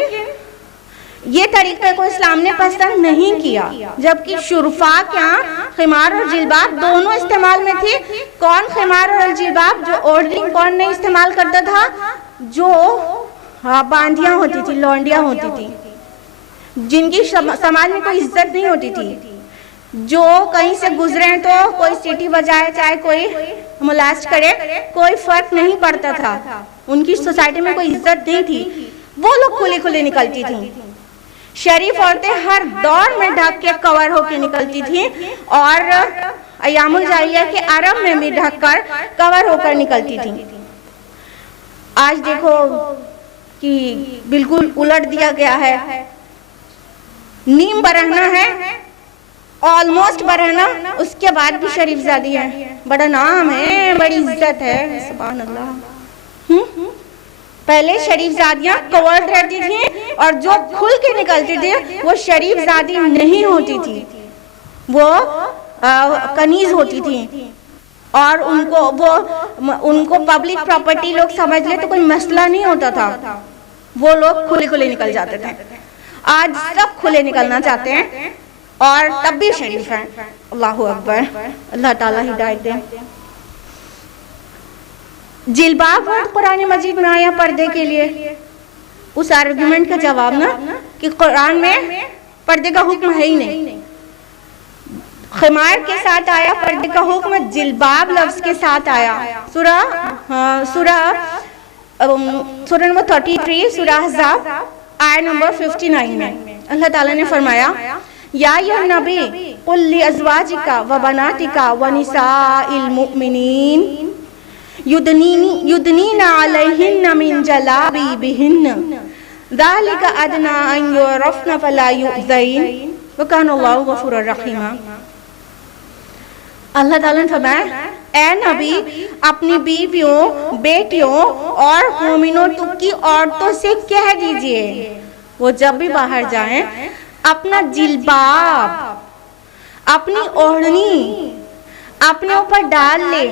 ये तरीके को इस्लाम ने पसंद नहीं किया, जबकि शुरफा क्या खिमार और जिलबाब दोनों इस्तेमाल में थी। कौन खिमार और जिलबाब? जो ओढ़नी कौन नहीं इस्तेमाल करता था? जो बांधियां होती थी, लौंडियां होती थी, जिनकी समाज में कोई इज्जत नहीं होती थी, जो कहीं से गुजरे तो कोई सीटी बजाए चाहे कोई मुलास्ट करे कोई फर्क नहीं पड़ता था, उनकी सोसाइटी में कोई इज्जत नहीं थी, वो लोग खुले खुले निकलती थी। शरीफ औरतें हर दौर में ढक के कवर होके निकलती थी और अयामुल जाहिलिया के अरब में भी ढककर कवर होकर निकलती थी। आज देखो कि बिल्कुल उलट दिया गया है। नीम बरहना है, ऑलमोस्ट बरहना, उसके बाद भी शरीफजादी है, बड़ा नाम है, बड़ी इज्जत है, सुभान अल्लाह। पहले शरीफजादियां कवर्ड रहती थी और जो खुल के निकलती थी वो शरीफजादी नहीं होती थी, वो कनीज होती थी और उनको पब्लिक प्रॉपर्टी लोग समझ ले तो कोई मसला नहीं होता था, वो लोग खुले खुले निकल जाते थे। आज सब खुले निकलना चाहते हैं और तब भी शरीफ हैं। अल्लाहु अकबर, अल्लाह ताला हिदायत दे। जिलबाब वर्ड कुरान मजीद में आया पर्दे के लिए, उस आर्गुमेंट का जवाब ना कि कुरान में पर्दे का हुक्म है ही नहीं। खिमार के साथ आया पर्दे का हुक्म, जिलबाब लफ्ज के साथ आया। सूरह नंबर 33 सूरह अहज़ाब आयत नंबर 59 में अल्लाह ताला ने फरमाया, या नबी कुल लि अज़वाजिका व बनातिका व निसाइल मुमिनीन युदनीना अलैहिन्ना मिन जलाबिबिहिन्ना ज़ालिका अदना अन युरफ़्ना फला युज़ैन व काना अल्लाहु गफ़ूरर रहीमा। अल्लाह ताला ने फरमाया, ऐ नबी अपनी बीवियों, बेटियों और मोमिनों की औरतों से कह दीजिए वो जब भी बाहर जाएं अपना जिलबाब, अपनी ओढ़नी अपने ऊपर डाल ले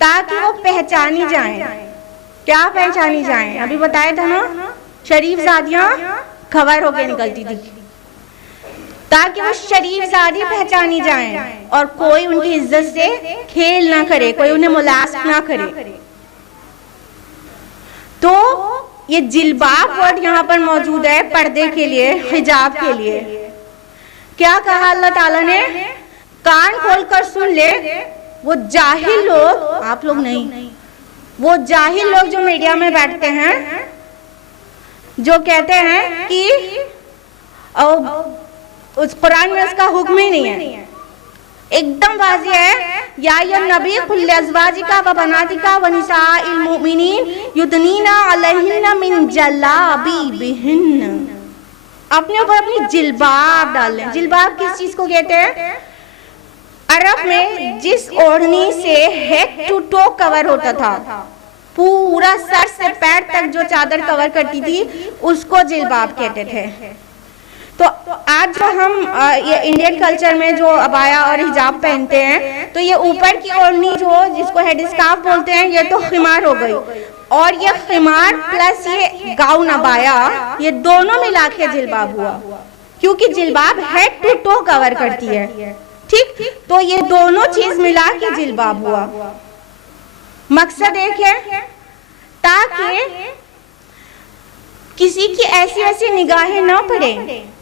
ताकि वो पहचानी जाएं। क्या पहचानी जाएं? अभी बताया था ना, शरीफजादियां खबर होके निकलती थी ताकि वो शरीफजादी पहचानी जाएं और कोई उनकी इज्जत से खेल ना करे, कोई उन्हें मुलास्क ना करे। तो ये जिलबाब वर्ड यहाँ पर मौजूद है पर्दे के लिए, हिजाब के लिए। क्या कहा अल्लाह ताला ने? कान खोलकर सुन ले, वो जाहिल लोग, आप लोग नहीं, वो जाहिल लोग जो मीडिया में बैठते हैं, जो कहते हैं कि उस कुरान में उसका हुक्म ही नहीं है। एकदम वाज़िह है, या नबी कुल अज़वाजिका व बनातिका व निसाइल मुमिनीन युदनीना अलैहिन्ना मिन जलाबिबिहिन्ना। अपने ऊपर अपनी जिलबाब डाल लें। जिलबाब किस चीज को कहते हैं? अरब में जिस ओढ़नी से हेड टू टो कवर होता था, पूरा सर से पैर तक जो चादर कवर करती थी उसको जिलबाब कहते थे। तो आज जो हम ये इंडियन कल्चर में जो अबाया और हिजाब पहनते हैं, तो ये ऊपर की ओढ़नी जो जिसको हेड स्कार्फ बोलते हैं, ये तो खिमार हो गई, और ये खिमार प्लस ये गाउन अबाया, ये दोनों मिला के जिलबाब हुआ, क्योंकि जिलबाब हेड टू टो कवर करती है। ठीक, तो ये दोनों चीज मिला के जिलबाब हुआ। मकसद एक है ताकि किसी की ऐसी ऐसी निगाहें ना पड़े,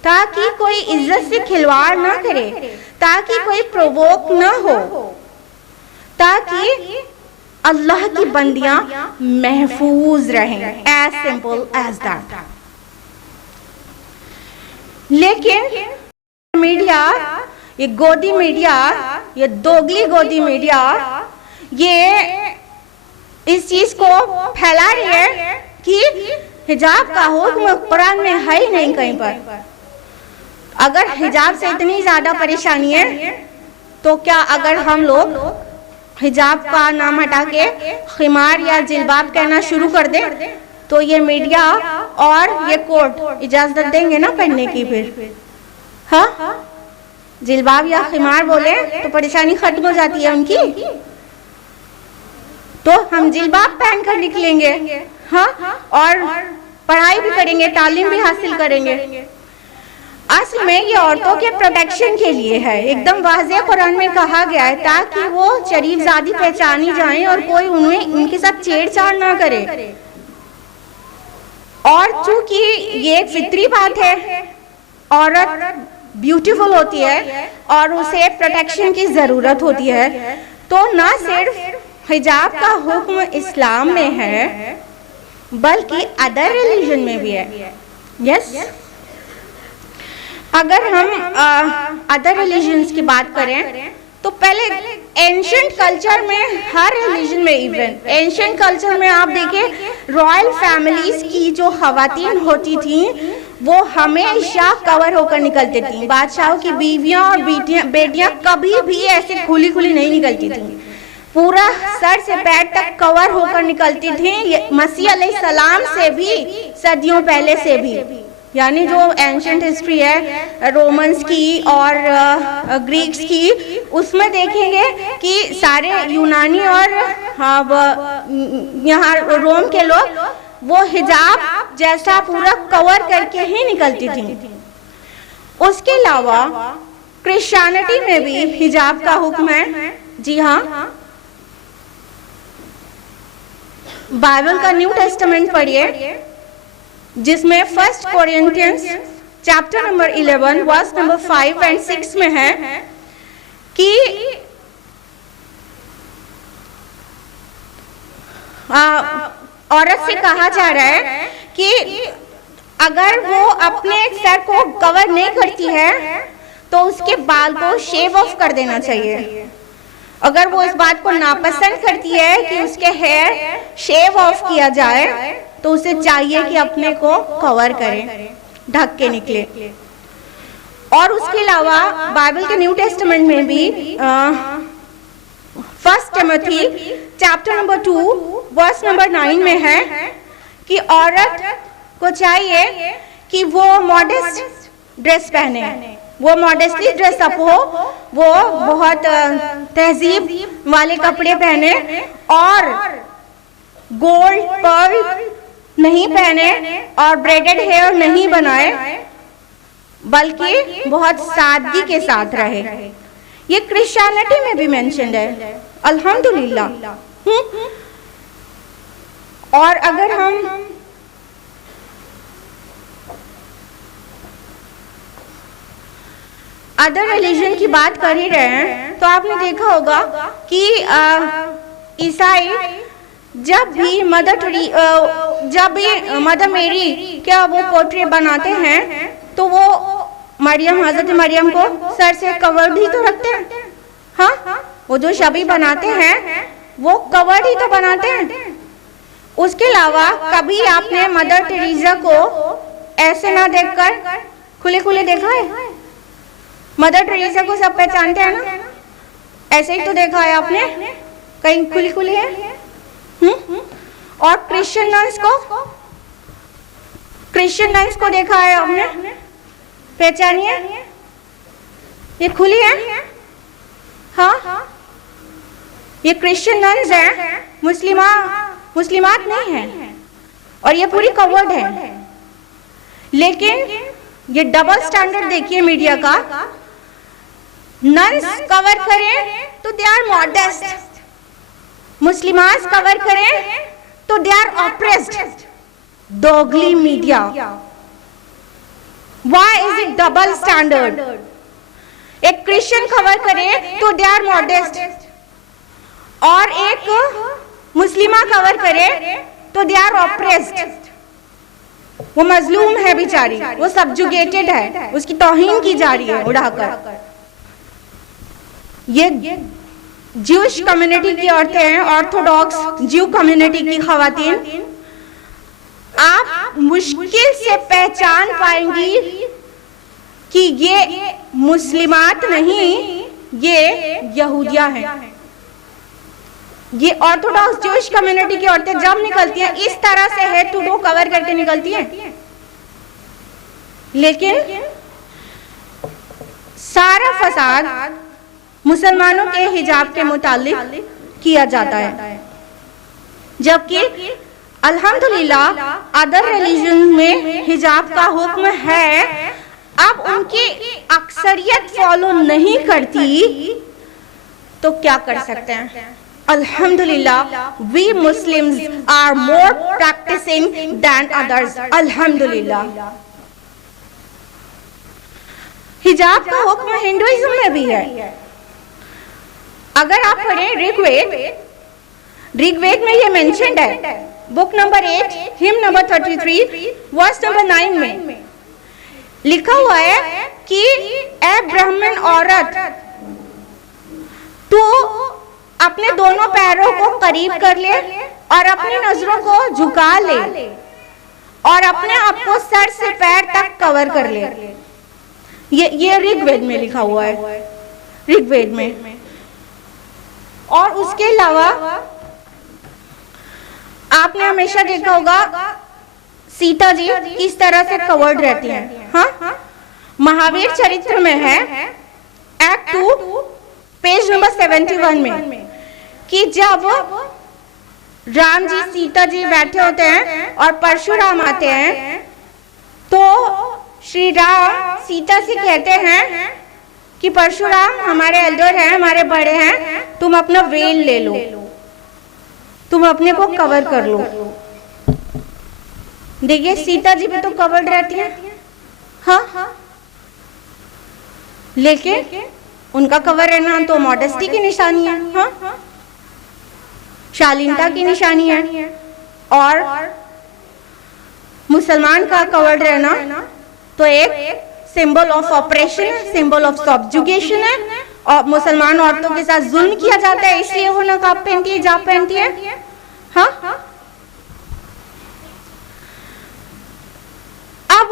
ताकि कोई इज्जत से खिलवाड़ ना करे, ताकि कोई प्रोवोक ना हो, ताकि अल्लाह की बंदियां महफूज रहें। As simple as that. लेकिन मीडिया, ये गोदी मीडिया, ये दोगली गोदी मीडिया, ये इस चीज को फैला रही है कि हिजाब का हुक्म कुरान में है ही नहीं कहीं पर। अगर हिजाब से इतनी ज्यादा परेशानी है तो क्या अगर हम लोग हिजाब का नाम हटा के खिमार या जिलबाब कहना शुरू कर दें तो ये मीडिया और ये कोर्ट इजाजत देंगे ना पहनने की? फिर हाँ, जिलबाब या खिमार बोले तो परेशानी खत्म हो जाती है उनकी, तो हम जिलबाब पहन कर निकलेंगे। हाँ, और पढ़ाई भी करेंगे, तालीम भी हासिल करेंगे। असल में ये औरतों के प्रोटेक्शन के लिए है, एकदम वाज़ेह कुरान में कहा गया है, ताकि वो शरीफजादी पहचानी जाएं और कोई उन्हें उनके साथ छेड़छाड़ ना करे। और चूंकि ये एक फितरी बात है, औरत ब्यूटीफुल होती है और उसे प्रोटेक्शन की ज़रूरत होती है, तो ना सिर्फ हिजाब का हुक्म इस्लाम में है बल्कि अदर रिलीजन में भी है। यस, अगर हम अदर रिलीजन्स की बात करें तो पहले एंशिएंट कल्चर में, हर रिलीजन में, इवन एंशिएंट कल्चर में आप देखें रॉयल फैमिलीज की जो खवातीन होती थी वो हमेशा कवर होकर निकलती थी। बादशाहों की बीवियां और बेटियां कभी भी ऐसे खुली खुली नहीं निकलती थी, पूरा सर से पैर तक कवर होकर निकलती थी। मसीह अलैहिस्सलाम से भी सदियों पहले से भी, यानी जो एंशिएंट हिस्ट्री है रोमन्स की और ग्रीक्स की, उसमें देखेंगे कि सारे यूनानी और यहाँ रोम के लोग वो हिजाब जैसा पूरा कवर करके ही निकलती थी। उसके अलावा क्रिश्चियनिटी में भी हिजाब का हुक्म है। जी हाँ, बाइबल का न्यू टेस्टामेंट पढ़िए, जिसमें 1 Corinthians chapter number 11 verse number 5 and 6 में है कि औरत से कहा जा रहा है कि अगर वो अपने सर को कवर नहीं करती है तो उसके बाल को शेव ऑफ कर देना चाहिए। अगर वो इस बात को नापसंद करती है कि उसके हेयर शेव ऑफ किया जाए तो उसे चाहिए कि अपने को कवर करे, ढक के निकले। और उसके अलावा बाइबल के न्यू टेस्टामेंट में भी 1 Timothy chapter number 2 verse number 9 में है कि औरत को चाहिए कि वो मॉडेस्ट ड्रेस पहने, वो मॉडेस्टली ड्रेस अप हो, वो बहुत तहजीब वाले कपड़े पहने और गोल्ड पर्ल नहीं पहने और ब्रेडेड हेयर नहीं बनाए, बल्कि बहुत सादगी के साथ रहे। ये क्रिश्चियनिटी में भी मेंशन्ड है, अल्हम्दुलिल्लाह। और अगर हम अदर रिलीजन की बात कर ही रहे हैं तो आपने देखा होगा कि ईसाई जब भी मदर मेरी क्या वो पोर्ट्रेट बनाते हैं तो वो हजरत मरियम को सर से कवर्ड ही तो रखते हैं। हाँ, वो जो शबी बनाते हैं वो कवर्ड ही तो बनाते हैं। उसके अलावा कभी आपने मदर टेरेसा को ऐसे ना देखकर खुले खुले देखा है? मदर टेरेसा को सब पहचानते हैं ना, ऐसे ही तो देखा है आपने, कहीं खुली खुली है। और क्रिश्चियन नन्स को देखा है आपने, पहचानिए, ये खुली है। हाँ, ये क्रिश्चियन नन्स हैं, मुस्लिमात नहीं है और ये पूरी कवर्ड है। लेकिन ये डबल स्टैंडर्ड देखिए मीडिया का, नन्स कवर करें तो दे आर मॉडेस्ट, मुस्लिमात कवर करें तो दे आर ऑप्रेस्ड। डॉगली media, why is it double standard? एक क्रिश्चियन कवर करे तो दे आर मॉडेस्ट और एक मुस्लिमा कवर करे तो दे आर ऑप्रेस्ड। वो मजलूम है बेचारी, वो सब्जुगेटेड है, उसकी तौहीन की जा रही है उड़ाकर। ये ज्यूश कम्युनिटी की औरतें हैं, ऑर्थोडॉक्स ज्यू कम्युनिटी की खवातीन, आप मुश्किल से पहचान पाएंगी कि ये मुस्लिमात नहीं, ये यहूदिया हैं। ये ऑर्थोडॉक्स ज्यूश कम्युनिटी की औरतें जब निकलती हैं इस तरह से हेड टू टो कवर करके निकलती हैं, लेकिन सारा फसाद मुसलमानों के हिजाब के मुतालिक किया जाता है। जबकि अल्हम्दुलिल्लाह अदर रिलीजन में हिजाब का हुक्म है, अब उनकी अक्सरियत फॉलो नहीं करती तो क्या कर सकते हैं। अल्हम्दुलिल्लाह we Muslims are more practising than others. अल्हम्दुलिल्लाह हिजाब का हुक्म हिंदुइज्म में भी है। अगर आप पढ़ें ऋग्वेद में ये मेंशन्ड है, book number 8 hymn number 33 verse number 9 में लिखा हुआ है कि ए ब्राह्मण औरत, तू अपने दोनों पैरों को करीब कर ले और अपनी नजरों को झुका ले और अपने आप को सर से पैर तक कवर कर ले। ये ऋग्वेद में लिखा हुआ है, ऋग्वेद में। और उसके अलावा आपने हमेशा देखा होगा सीता जी किस तरह से कवर्ड रहती हैं। हाँ, महावीर चरित्र में है एक्ट 2 पेज नंबर 71 में कि जब राम जी सीता जी बैठे होते हैं और परशुराम आते हैं तो श्री राम सीता से कहते हैं कि परशुराम हमारे एल्डर हैं, हमारे बड़े हैं, तुम अपना वेल ले लो, तुम अपने को कवर कर लो। देखिए सीता जी भी तो कवर्ड रहती है। हाँ, लेकिन उनका कवर रहना तो मॉडेस्टी की निशानी है। हाँ, शालीनता की निशानी है। और मुसलमान का कवर्ड रहना तो एक सिंबल ऑफ ऑपरेशन है, सिंबल ऑफ सब्जुगेशन है। और मुसलमान औरतों के साथ जुल्म किया जाता है, इसलिए वो नकाब पहनती है, हिजाब पहनती है। हाँ, अब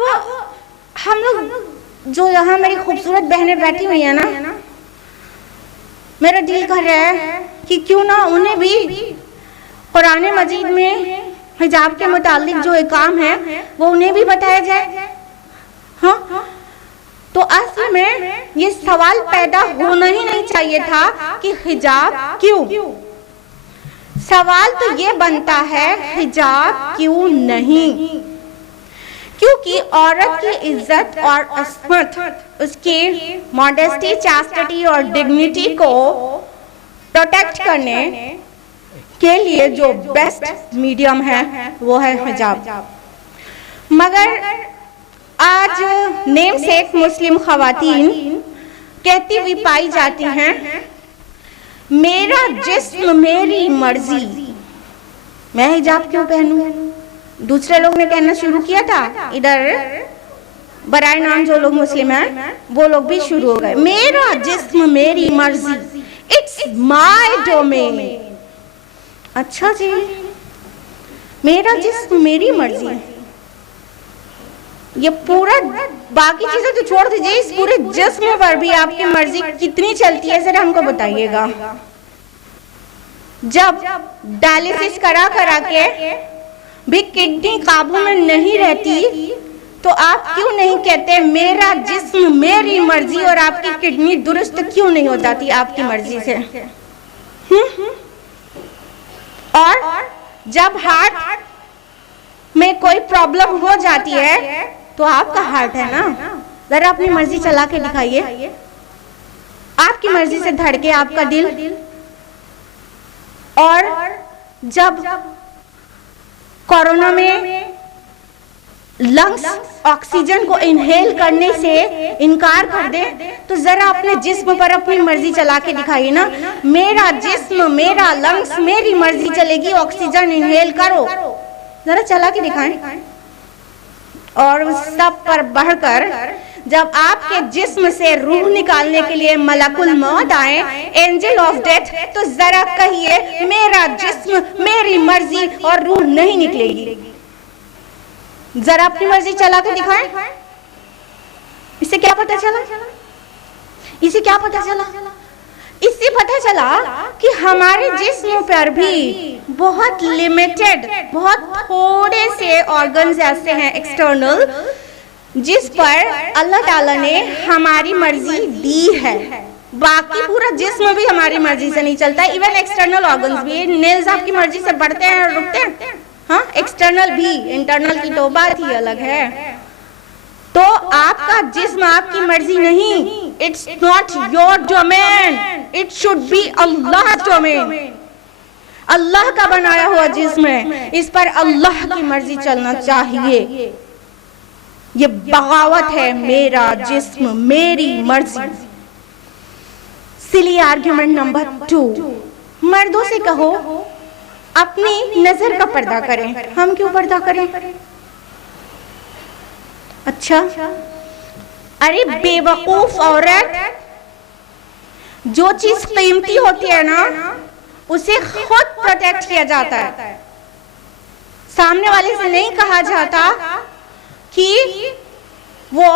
हम लोग जो यहाँ मेरी खूबसूरत बहनें बैठी हुई है ना, मेरा दिल कर रहा है कि क्यों ना उन्हें भी कुरान मजीद में हिजाब के मुतालिक जो एहकाम है वो उन्हें भी बताया जाए। हाँ, तो असल में ये सवाल पैदा होना ही नहीं चाहिए था कि हिजाब क्यों। सवाल तो ये बनता है हिजाब क्यों नहीं, क्योंकि औरत की इज्जत और अस्मत, उसकी मॉडेस्टी, चास्टिटी और डिग्निटी को प्रोटेक्ट करने के लिए जो बेस्ट मीडियम है वो है हिजाब। मगर आज नेम सेक मुस्लिम खवातीन कहती हुई पाई जाती हैं, मेरा जिस्म मेरी मर्जी, मैं हिजाब क्यों पहनूं। दूसरे लोग ने कहना शुरू किया था, इधर बराए नाम जो लोग मुस्लिम हैं वो लोग भी शुरू हो गए, मेरा जिस्म मेरी मर्जी, इट्स माय डोमेन। अच्छा जी, मेरा जिस्म मेरी मर्जी, ये पूरा बाकी चीजें तो छोड़ दीजिए, इस पूरे जिस्म पर भी आपकी मर्जी कितनी चलती है जरा हमको बताइएगा। जब डायलिसिस करा के भी किडनी काबू में नहीं रहती तो आप क्यों नहीं कहते मेरा जिस्म मेरी मर्जी, और आपकी किडनी दुरुस्त क्यों नहीं हो जाती आपकी मर्जी से। और जब हार्ट में कोई प्रॉब्लम हो जाती है तो आपका हार्ट है ना, जरा अपनी मर्जी चला के दिखाइए, आपकी मर्जी से धड़के आपका दिल। और जब कोरोना में लंग्स ऑक्सीजन को इनहेल करने से इनकार कर दे तो जरा अपने जिस्म पर अपनी मर्जी चला के दिखाइए ना, मेरा जिस्म मेरा लंग्स मेरी मर्जी चलेगी, ऑक्सीजन इनहेल करो, जरा चला के दिखाएं। और सब पर बढ़कर जब आपके जिस्म से रूह निकालने के लिए मलकुल मौत आए, एंजल ऑफ डेथ, तो जरा कहिए मेरा जिस्म मेरी मर्जी और रूह नहीं निकलेगी। जरा अपनी मर्जी चला के दिखाएं। इससे क्या पता चला? इससे क्या पता चला? इससे पता चला कि हमारे जिस्म पर भी बहुत लिमिटेड, बहुत थोड़े से ऑर्गन्स ऐसे हैं एक्सटर्नल जिस पर अल्लाह ताला ने हमारी मर्जी दी है। बाकी पूरा जिस्म भी हमारी मर्जी से नहीं चलता, इवन एक्सटर्नल ऑर्गन्स भी। नेल्स आपकी मर्जी से बढ़ते हैं और रुकते हैं? हाँ, एक्सटर्नल भी, इंटरनल की तो बात ही अलग है। तो आपका जिस्म आपकी मर्जी नहीं, it's not your domain, it should be Allah domain. अल्लाह का बनाया हुआ जिस्म है, इस पर अल्लाह की मर्जी चलना चाहिए। ये बगावत है, मेरा जिस्म मेरी मर्जी। सिली आर्ग्यूमेंट नंबर 2, मर्दों से कहो अपनी नजर का पर्दा करें। हम क्यों पर्दा करें? अच्छा, अरे बेवकूफ औरत, जो चीज कीमती होती है ना उसे खुद प्रोटेक्ट किया जाता है, सामने वाले से नहीं कहा जाता कि वो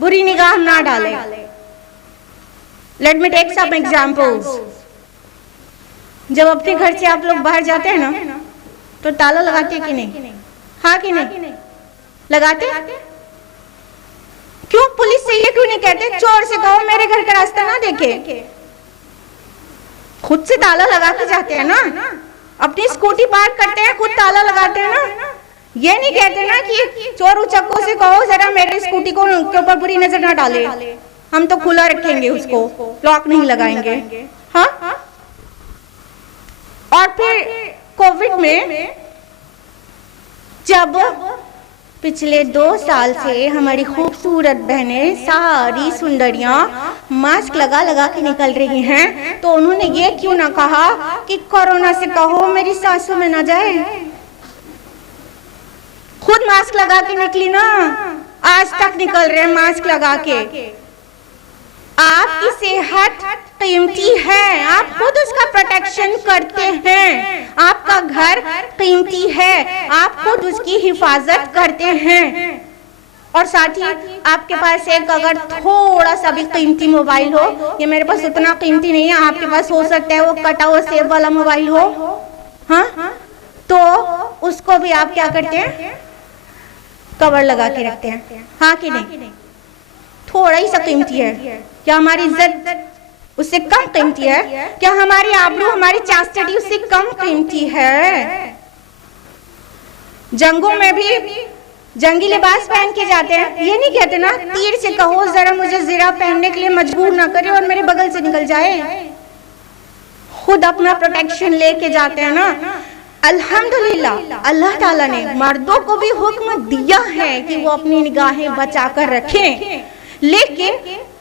बुरी निगाह ना डाले। Let me take some examples. जब अपने घर से आप लोग बाहर जाते हैं ना तो ताला लगाते कि नहीं? हाँ कि नहीं लगाते? क्यों? पुलिस से ये क्यों नहीं कहते चोर से कहो मेरे घर का रास्ता ना देखे? खुद से ताला लगा के जाते हैं ना। अपनी स्कूटी पार्क करते हैं, खुद ताला लगाते हैं ना। ये नहीं कहते ना कि चोर उचक्कों से कहो जरा मेरे स्कूटी को के ऊपर बुरी नजर ना डाले, हम तो खुला रखेंगे, उसको लॉक नहीं लगाएंगे। हाँ, और फिर कोविड में जब पिछले 2 साल से हमारी खूबसूरत बहनें सारी सुंदरियां मास्क लगा लगा के निकल रही हैं, तो उन्होंने ये क्यों ना कहा कि कोरोना से कहो मेरी सांसों में ना जाए? खुद मास्क लगा के निकली ना, आज तक निकल रहे हैं मास्क लगा के। आपकी सेहत कीमती है, आप खुद उसका प्रोटेक्शन करते हैं। आपका घर कीमती है, आप खुद उसकी हिफाजत करते हैं। और साथ ही आपके पास एक अगर थोड़ा सा भी कीमती मोबाइल हो, ये मेरे पास उतना कीमती नहीं है, आपके पास हो सकता है वो कटा हुआ सेब वाला मोबाइल हो, हाँ, तो उसको भी आप क्या करते हैं? कवर लगा के रखते हैं। हाँ कि नहीं? थोड़ा ही सा कीमती है क्या? हमारी इज्जत उससे कम कीमती है क्या? हमारी आबरू, हमारी चास्टिटी उससे कम कीमती है? जंगों में भी जंगी लिबास पहन के जाते हैं, ये नहीं कहते ना तीर से कहो जरा मुझे ज़रा पहनने के लिए मजबूर ना करे और मेरे बगल से निकल जाए। खुद अपना प्रोटेक्शन लेके जाते हैं ना। अल्हम्दुलिल्लाह अल्लाह ताला ने मर्दों को भी हुक्म दिया है कि वो अपनी निगाहें बचा कर रखें, लेकिन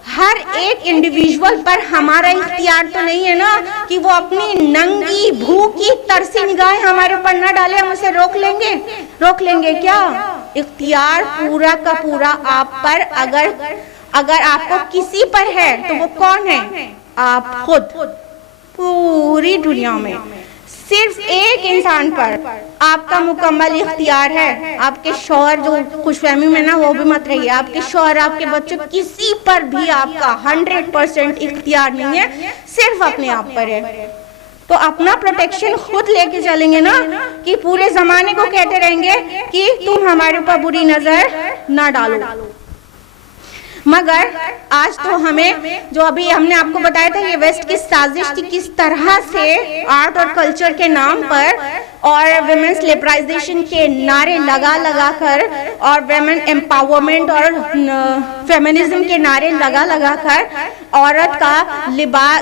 हर एक इंडिविजुअल पर हमारा इख्तियार तो नहीं है ना कि वो अपनी नंगी भूखी तरसी निगाहें हमारे ऊपर न डाले, हम उसे रोक लेंगे क्या? इख्तियार पूरा का पूरा आप पर अगर आपको किसी पर है तो वो कौन है? आप खुद। पूरी दुनिया में सिर्फ एक इंसान पर आपका मुकम्मल इख्तियार है। आपके शौहर जो खुशफहमी में ना वो भी मत रहिए, आपके शौहर, आपके बच्चों, किसी पर भी आपका 100% इख्तियार नहीं है, सिर्फ अपने आप पर है। तो अपना प्रोटेक्शन खुद लेके चलेंगे ना कि पूरे जमाने को कहते रहेंगे कि तुम हमारे ऊपर बुरी नजर ना डालो। मगर आज तो हमें, जो अभी हमने आपको बताया था, ये वेस्ट की साजिश थी किस तरह से आर्ट और कल्चर के नाम पर और विमेंस लिबरलाइजेशन के नारे लगा कर और विमेन एम्पावरमेंट और फेमिनिज्म के नारे लगा कर औरत का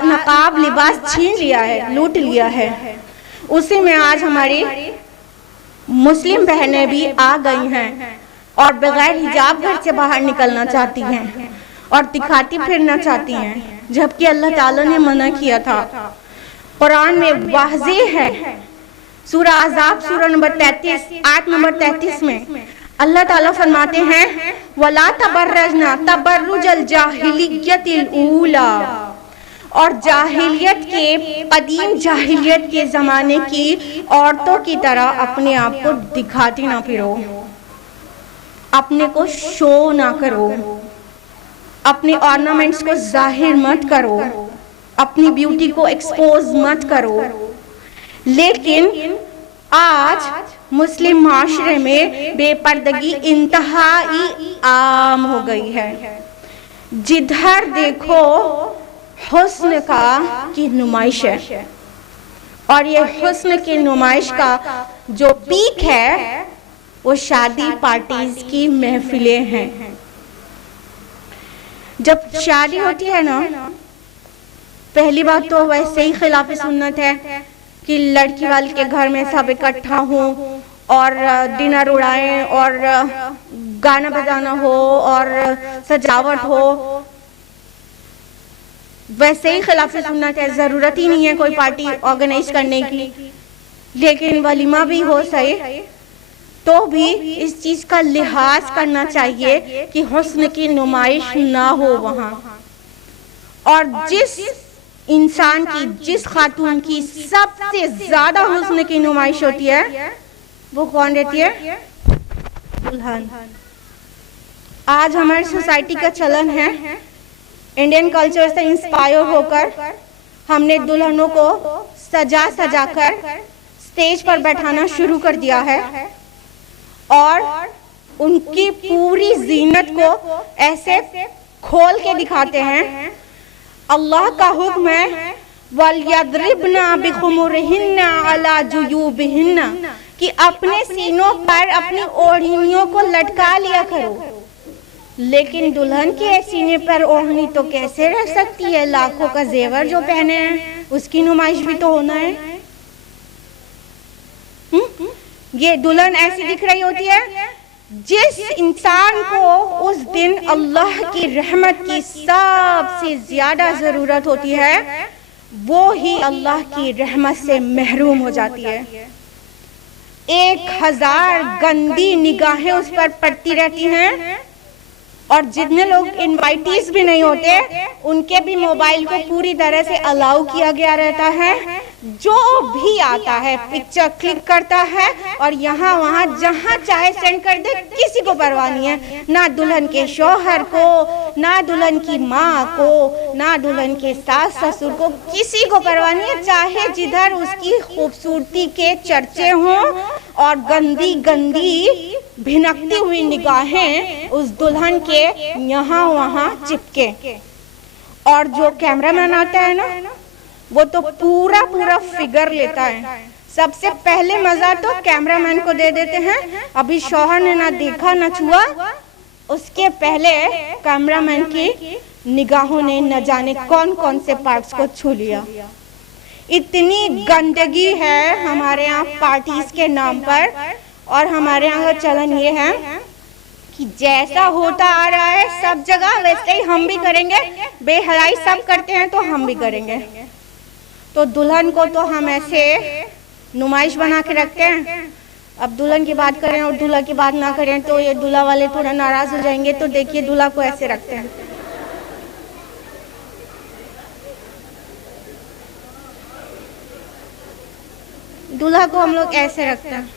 नकाब लिबास छीन लिया है, लूट लिया है। उसी में आज हमारी मुस्लिम बहनें भी आ गई हैं और बगैर हिजाब घर से बाहर निकलना चाहती हैं और दिखाती फिरना चाहती हैं, जबकि अल्लाह ताला ने मना किया था। कुरान में वाज़ेह है, सूरा अज़ाब सूरा नंबर 33 आयत नंबर 33 में अल्लाह ताला फरमाते हैं वला तबर्रजना तबर्रुजल जाहिलियतिल ऊला, और जाहिलियत के कदीम जाहिलियत के ज़माने की औरतों की तरह अपने आप को दिखाती ना फिरो, अपने को शो ना करो, अपने ऑर्नामेंट्स को जाहिर मत करो, अपनी ब्यूटी को एक्सपोज मत करो। लेकिन आज मुस्लिम माशरे में बेपर्दगी इंतहाई आम हो गई है। जिधर देखो हुस्न का की नुमाइश है। और ये हुस्न की नुमाइश का जो पीक है वो शादी पार्टीज की महफिलें हैं। जब शादी होती है ना, पहली बात तो वैसे ही खिलाफ सुन्नत है कि लड़की वाले के घर में सब इकट्ठा हो और डिनर उड़ाएं और गाना बजाना हो और सजावट हो। वैसे ही खिलाफ सुन्नत है, जरूरत ही नहीं है कोई पार्टी ऑर्गेनाइज करने की। लेकिन वलीमा भी हो सही तो भी इस चीज का लिहाज करना चाहिए कि हुस्न की नुमाइश ना हो वहां। और जिस इंसान की, जिस खातून की सबसे ज्यादा हुस्न की नुमाइश होती है वो कौन रहती है? दुल्हन। आज हमारी सोसाइटी का चलन है, इंडियन कल्चर से इंस्पायर होकर हमने दुल्हनों को सजा सजा कर स्टेज पर बैठाना शुरू कर दिया है और उनकी पूरी जीनत को ऐसे खोल के दिखाते हैं। अल्लाह का हुक्म है वलयद्रिबना बिखुमुरिहिन्ना अला जुयूबिहिन्ना कि अपने सीनों पर अपनी ओढ़नियों को लटका लिया करो। लेकिन दुल्हन के सीने पर ओढ़नी तो कैसे रह सकती है? लाखों का जेवर जो पहने हैं उसकी नुमाइश भी तो होना है। ये दुल्हन ऐसी दिख रही होती है जिस इंसान को उस दिन अल्लाह की रहमत की सबसे ज्यादा जरूरत होती है, वो ही अल्लाह की रहमत से महरूम हो जाती है। 1000 गंदी निगाहें उस पर पड़ती रहती हैं और जितने लोग इनवाइटीज भी नहीं होते उनके भी मोबाइल को पूरी तरह से अलाउ किया गया रहता है। जो भी आता है पिक्चर क्लिक करता है और यहाँ वहाँ जहाँ चाहे सेंड कर दे, किसी को परवाह नहीं है। ना दुल्हन के शौहर को, ना दुल्हन की माँ को, ना दुल्हन के सास ससुर को, किसी को परवाह नहीं है। चाहे जिधर उसकी खूबसूरती के चर्चे हों और गंदी गंदी भिनकती हुई निगाहें उस दुल्हन के यहाँ वहाँ चिपके। और जो कैमरामैन आता है ना, वो तो पूरा पूरा फिगर लेता है। सबसे पहले मजा तो कैमरामैन को दे देते हैं। अभी शौहर ने ना देखा ना छुआ, उसके पहले कैमरामैन की निगाहों ने न जाने कौन कौन से पार्ट्स को छू लिया। इतनी गंदगी है हमारे यहाँ पार्टीज के नाम पर। और हमारे यहाँ का चलन ये है कि जैसा होता आ रहा है सब जगह वैसे ही हम भी करेंगे। बेहयाई सब करते हैं तो हम भी करेंगे। तो दुल्हन को तो हम ऐसे नुमाइश बना के रखते हैं। अब दुल्हन की बात करें और दूल्हा की बात ना करें तो ये दूल्हा वाले थोड़ा नाराज हो जाएंगे। तो देखिए दूल्हा को ऐसे रखते हैं। दूल्हा को हम लोग ऐसे रखते हैं।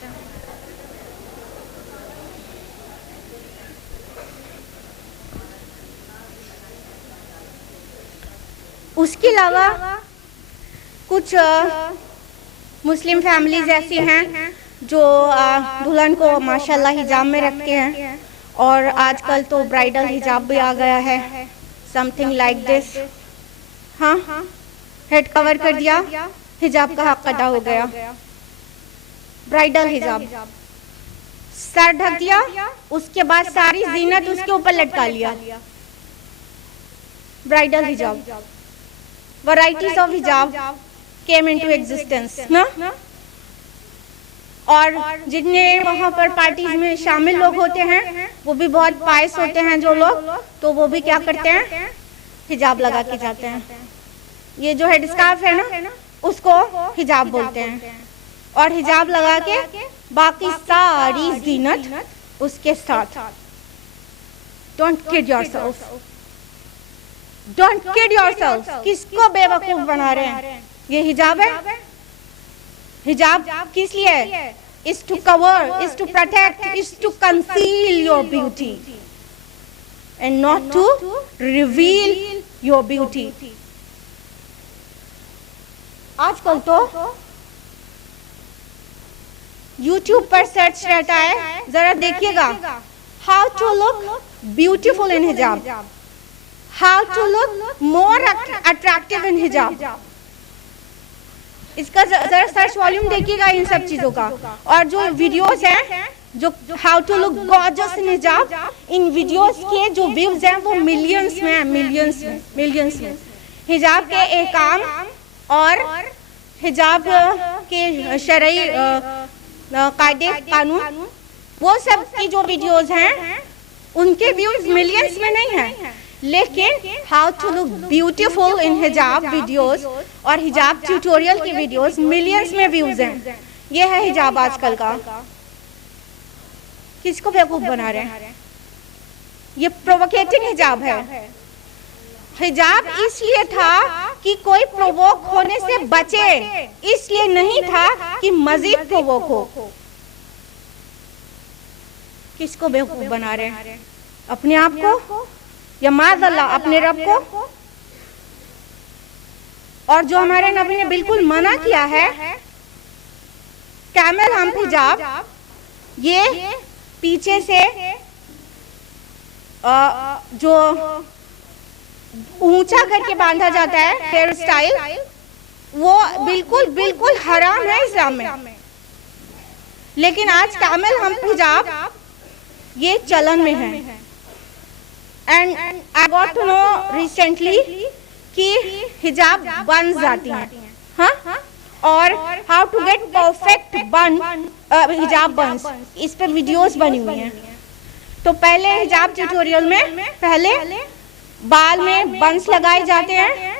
उसके अलावा कुछ मुस्लिम फैमिलीज ऐसी हैं जो दुल्हन को माशाल्लाह हिजाब में रखते हैं। और आजकल तो ब्राइडल हिजाब भी आ गया है, समथिंग लाइक दिस। हाँ, हेड कवर कर दिया, हिजाब का हक अदा हो गया। ब्राइडल हिजाब, सर ढक दिया, उसके बाद सारी जीनत उसके ऊपर लटका लिया। ब्राइडल हिजाब। वैरायटीज ऑफ हिजाब केम इनटू एग्जिस्टेंस ना। और जितने वहाँ पर पार्टीज में शामिल लोग होते हैं वो भी बहुत पायस होते हैं जो लोग, तो वो भी क्या करते हैं, हिजाब लगा के जाते हैं। ये जो हेड स्कार्फ है ना उसको हिजाब बोलते हैं। और हिजाब लगा के बाकी सारी जीनत उसके साथ। Don't kid yourself, don't kid yourself. किसको बेवकूफ बना रहे हैं? ये हिजाब है। हिजाब किस लिए है? is to cover, is to protect, is to conceal your beauty and not to reveal your beauty. आजकल तो YouTube पर सर्च रहता है, जरा देखिएगा, how to look beautiful in hijab, how to look more attractive in hijab. इसका जरा search volume देखिएगा इन सब चीजों का। और जो वीडियोस हैं जो how to look gorgeous in हिजाब, इन वीडियोस के जो व्यूज हैं वो मिलियंस में, मिलियंस में। हिजाब के एहकाम और हिजाब के शरई कायदे कानून, वो सब की जो वीडियोस हैं उनके व्यूज मिलियंस में नहीं हैं, लेकिन how to look beautiful in हिजाब वीडियोस और हिजाब ट्यूटोरियल की वीडियोस मिलियंस में व्यूज हैं। ये है हिजाब आजकल का। किसको बेवकूफ बना रहे हैं? ये प्रोवोकेटिंग हिजाब है। हिजाब इसलिए था कि कोई प्रोवोक होने से बचे, इसलिए नहीं था कि मजीद प्रोवोक हो। किसको बेवकूफ बना रहे हैं? अपने आप को या माज़अल्लाह अपने रब को? और जो हमारे नबी ने बिल्कुल मना किया है, कैमल हम्प हिजाब, ये पीछे से जो ऊंचा करके बांधा जाता है हेयर स्टाइल, वो बिल्कुल हराम है इस्लाम में। लेकिन आज कैमल हम्प हिजाब ये चलन में है। And I got to know recently कि हिजाब बन जाती हैं, हाँ, और हाउ टू गेट परफेक्ट बन हिजाब बन्स, इस पे वीडियोस बनी हुई हैं। तो पहले हिजाब ट्यूटोरियल में पहले बाल में बन्स लगाए जाते हैं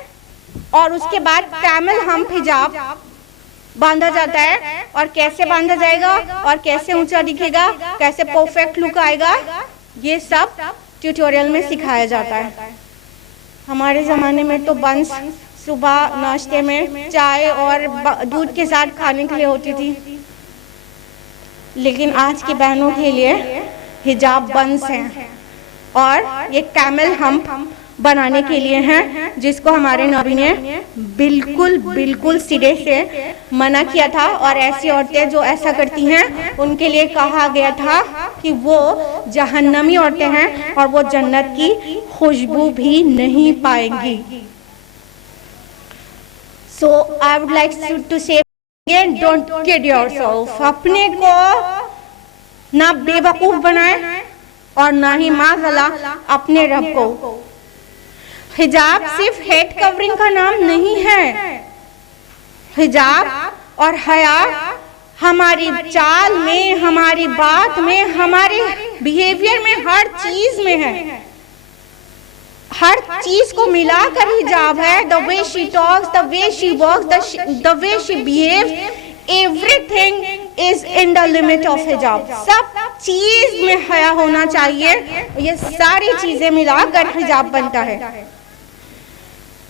और उसके बाद कैमल हम्प हिजाब बांधा जाता है। और कैसे बांधा जाएगा और कैसे ऊंचा दिखेगा, कैसे परफेक्ट लुक आएगा, ये सब ट्यूटोरियल में सिखाया जाता है। हमारे ज़माने में तो बंस सुबह नाश्ते में चाय और दूध के साथ खाने के लिए होती थी, लेकिन आज की बहनों के लिए हिजाब बंस हैं और ये कैमल हम्प बनाने के लिए हैं, जिसको हमारे नबी ने बिल्कुल सिरे से मना किया था। और ऐसी औरतें जो ऐसा करती हैं उनके लिए कहा गया था कि वो जहन्नमी औरतें हैं और वो जन्नत की खुशबू भी नहीं पाएंगी। सो आई वुड लाइक टू से अगेन, डोंट किड योरसेल्फ। अपने को ना बेवकूफ बनाए और ना ही माज़अल्लाह अपने रब को। हिजाब सिर्फ हेड कवरिंग का नाम नहीं है। हिजाब और हया हमारी चाल में, हमारी बात में, हमारे बिहेवियर में, हर चीज में है। हर चीज को मिलाकर हिजाब है। The way she talks, the way she walks, the way she behaves, everything is in the limit of हिजाब। सब चीज में हया होना चाहिए। ये सारी चीजें मिलाकर हिजाब बनता है।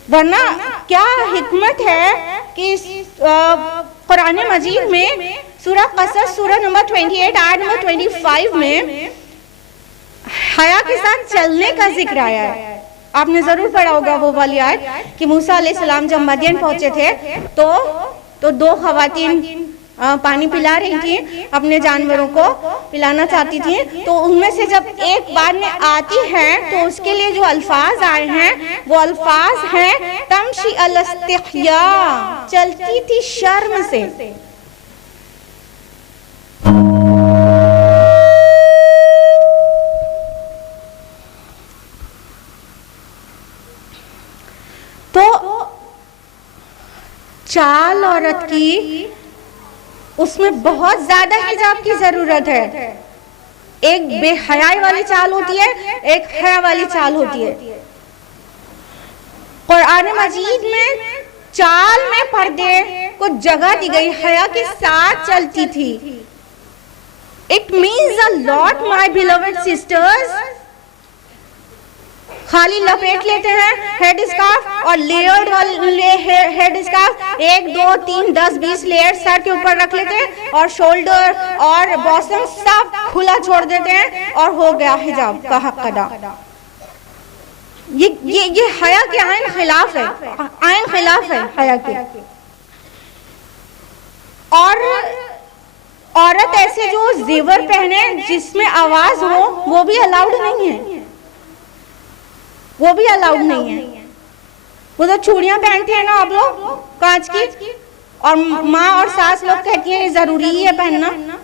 वरना क्या हिकमत है कि कुरान मजीद में सूरह कसस सूरह नंबर 28 आयत नंबर 25 में हया के साथ चलने का जिक्र आया है। आपने जरूर पढ़ा होगा वो वाली आयत कि मूसा अलैहिस्सलाम जब मदियन पहुंचे थे तो दो खवातीन पानी पिला रही थी, अपने जानवरों को पिलाना चाहती थी। तो उनमें से जब एक बाद में आती है तो उसके लिए जो अल्फाज आए हैं वो अल्फाज हैं तमशी अल-इस्तिहया, चलती थी शर्म से। तो चाल औरत की, उसमें बहुत ज्यादा हिजाब की जरूरत है। एक बेहयाई वाली चाल होती है, एक हया वाली चाल होती है। कुरान मजीद में चाल में पर्दे को जगह दी गई, हया के साथ चलती थी। It means a lot my beloved sisters. खाली लपेट लेते हैं हेड स्कार्फ और लेयर्ड हेड स्कार्फ, 1 2 3 10 20 लेयर सर के ऊपर रख लेते हैं और शोल्डर और बॉटम सब खुला छोड़ देते हैं और हो गया हिजाब का हक अदा। ये हया के आइन खिलाफ है, आइन खिलाफ है हया के। और औरत ऐसे जो जेवर पहने जिसमें आवाज हो वो भी अलाउड नहीं है, वो भी अलाउड नहीं है। वो तो चूड़ियां पहनते हैं ना आप लोग कांच की, और माँ और सास लोग कहती है ये जरूरी ही है पहनना,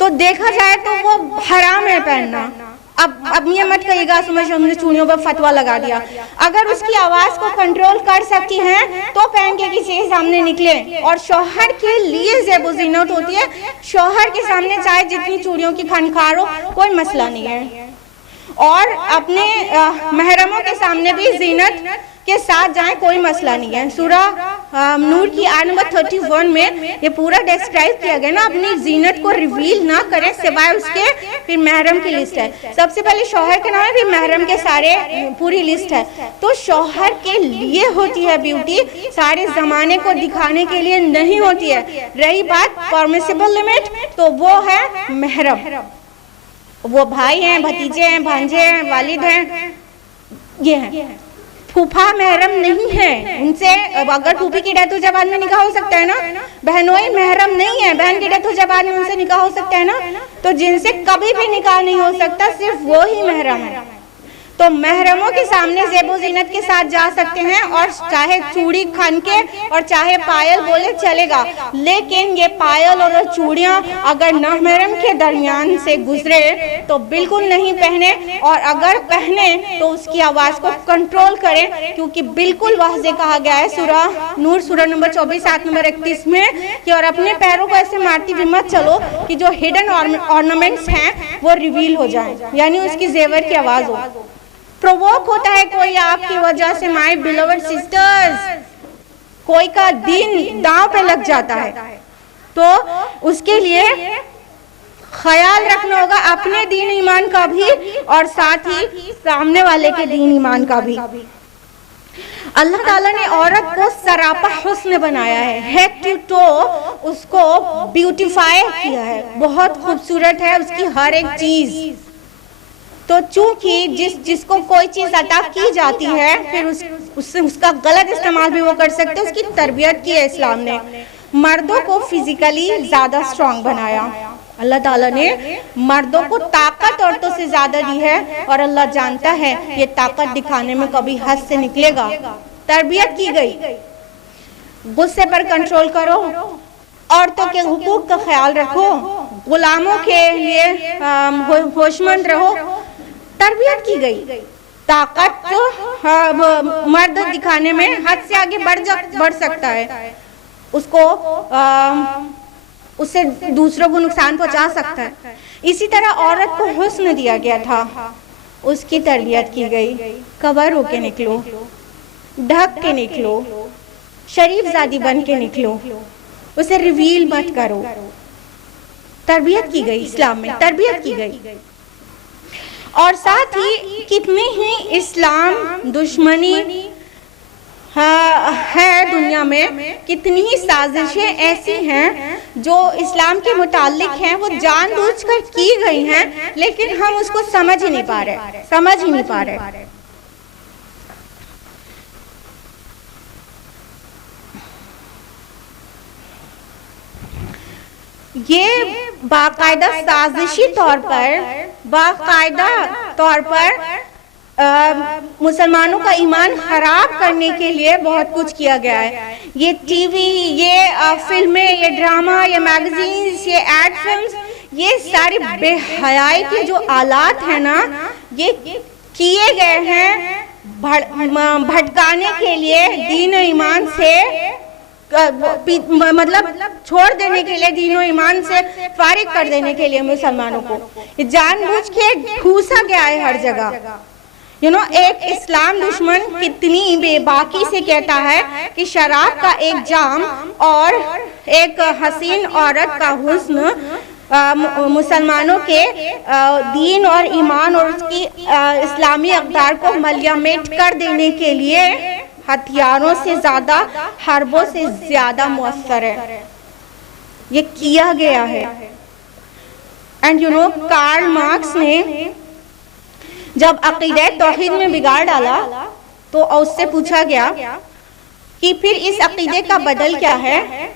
तो देखा जाए तो वो हराम है पहनना। अब ये मत कहिएगा समझ हमने चूड़ियों पर फतवा लगा दिया। अगर उसकी आवाज को कंट्रोल कर सकती हैं तो पहन के किसी के सामने निकले। और शौहर के लिए ज़ेब ज़ीनत होती है, शौहर के सामने चाहे जितनी चूड़ियों की खनखार हो कोई मसला नहीं है, और अपने महरमों के सामने भी जीनत के साथ जाएं कोई मसला नहीं है। सूरह नूर की आयत नंबर 31 में ये पूरा डिस्क्राइब किया गया ना, अपनी जीनत को रिवील ना करें सिवाय उसके। फिर महरम की लिस्ट है, सबसे पहले शौहर के नाम है, फिर महरम के सारे पूरी लिस्ट है। तो शौहर के लिए होती है ब्यूटी, सारे जमाने को दिखाने के लिए नहीं होती है। रही बात परमिसिबल लिमिट, तो वो है महरम, वो भाई हैं, भतीजे हैं, भांजे हैं, वालिद हैं, ये हैं। फूफा महरम नहीं है, उनसे अगर फूफी की डेथ हो जाए बाद में निकाह हो सकता है ना। बहनोई महरम नहीं है, बहन की डेथ हो जाए बाद में उनसे निकाह हो सकता है ना। तो जिनसे कभी भी निकाह नहीं हो सकता सिर्फ वो ही महरम है। तो महरमों के सामने ज़ेब ज़ीनत के साथ जा सकते हैं, और चाहे चूड़ी खन के और चाहे पायल बोले चलेगा, लेकिन ये पायल और चूड़ियाँ अगर महरम के दरमियान से गुजरे तो बिल्कुल नहीं पहने, और अगर पहने तो उसकी आवाज़ को कंट्रोल करें, क्योंकि बिल्कुल वाज़े कहा गया है सूरह नूर सूरह नंबर 24 आयत नंबर 31 में कि और अपने पैरों को ऐसे मारती भी मत चलो कि जो हिडन ऑर्नामेंट्स हैं वो रिवील हो जाएं, यानी उसकी जेवर की आवाज़ हो। प्रोवोक होता है कोई आपकी वजह से, माय बिलोवेड सिस्टर्स, कोई का दीन दांव पे लग जाता है, तो उसके लिए ख्याल रखना होगा अपने दीन ईमान का भी और साथ ही सामने वाले के दीन ईमान का भी। अल्लाह ताला ने औरत को सरापा हुस्न बनाया है, हेड टू टो उसको ब्यूटीफाई किया है, बहुत खूबसूरत है उसकी हर एक चीज। तो चूंकि जिसको कोई चीज अता की जाती है फिर उससे उसका गलत इस्तेमाल भी वो कर सकते हैं, उसकी तरबियत की है इस्लाम ने। मर्दों को फिजिकली ज्यादा स्ट्रांग बनाया, अल्लाह ताला ने मर्दों को ताकत औरतों से ज्यादा दी है, और अल्लाह जानता है ये ताकत दिखाने में कभी हद से निकलेगा। तरबियत की गई, गुस्से पर कंट्रोल करो, औरतों के हुकूक का ख्याल रखो, गुलामों के लिए होशमंद रहो, तरबियत की गई। ताकत मर्द दिखाने में हद से आगे बढ़ सकता है, उसको उससे दूसरों को नुकसान पहुंचा सकता है। इसी तरह औरत को हुस्न दिया गया था, उसकी तरबियत की गई। कवर होके निकलो, ढक के निकलो, शरीफ जादी बन के निकलो, उसे रिवील मत करो। तरबियत की गई, इस्लाम में तरबियत की गई। और साथ ही कितनी ही इस्लाम दुश्मनी है दुनिया में, कितनी ही साजिशें ऐसी हैं जो इस्लाम के मुतालिक हैं, वो जानबूझकर की गई हैं, लेकिन हम उसको समझ ही नहीं पा रहे। ये बाकायदा साजिशी तौर पर मुसलमानों का ईमान खराब करने के लिए बहुत कुछ किया गया है। ये टीवी, ये फिल्में, ये ड्रामा, ये मैगजीन्स, ये एड फिल्म्स, ये सारी बेहयाई के जो आलात हैं ना, ये किए गए हैं भटकाने के लिए, दीन ईमान से मतलब छोड़ देने के लिए, दीनो ईमान से फारिग कर देने के लिए मुसलमानों को। ये जानबूझ के ठूसा गया है हर जगह। एक इस्लाम दुश्मन कितनी बेबाकी से कहता है कि शराब का एक जाम और एक हसीन औरत का हुस्न मुसलमानों के दीन और ईमान और उसकी इस्लामी अक़दार को मलियामेट कर देने के लिए हथियारों से ज्यादा, हरबों से ज्यादा मुअस्सर है। ये किया गया है। एंड कार्ल मार्क्स ने जब अक़ीदा तौहीद में बिगाड़ डाला तो उससे पूछा गया कि फिर इस अक़ीदे का बदल क्या है,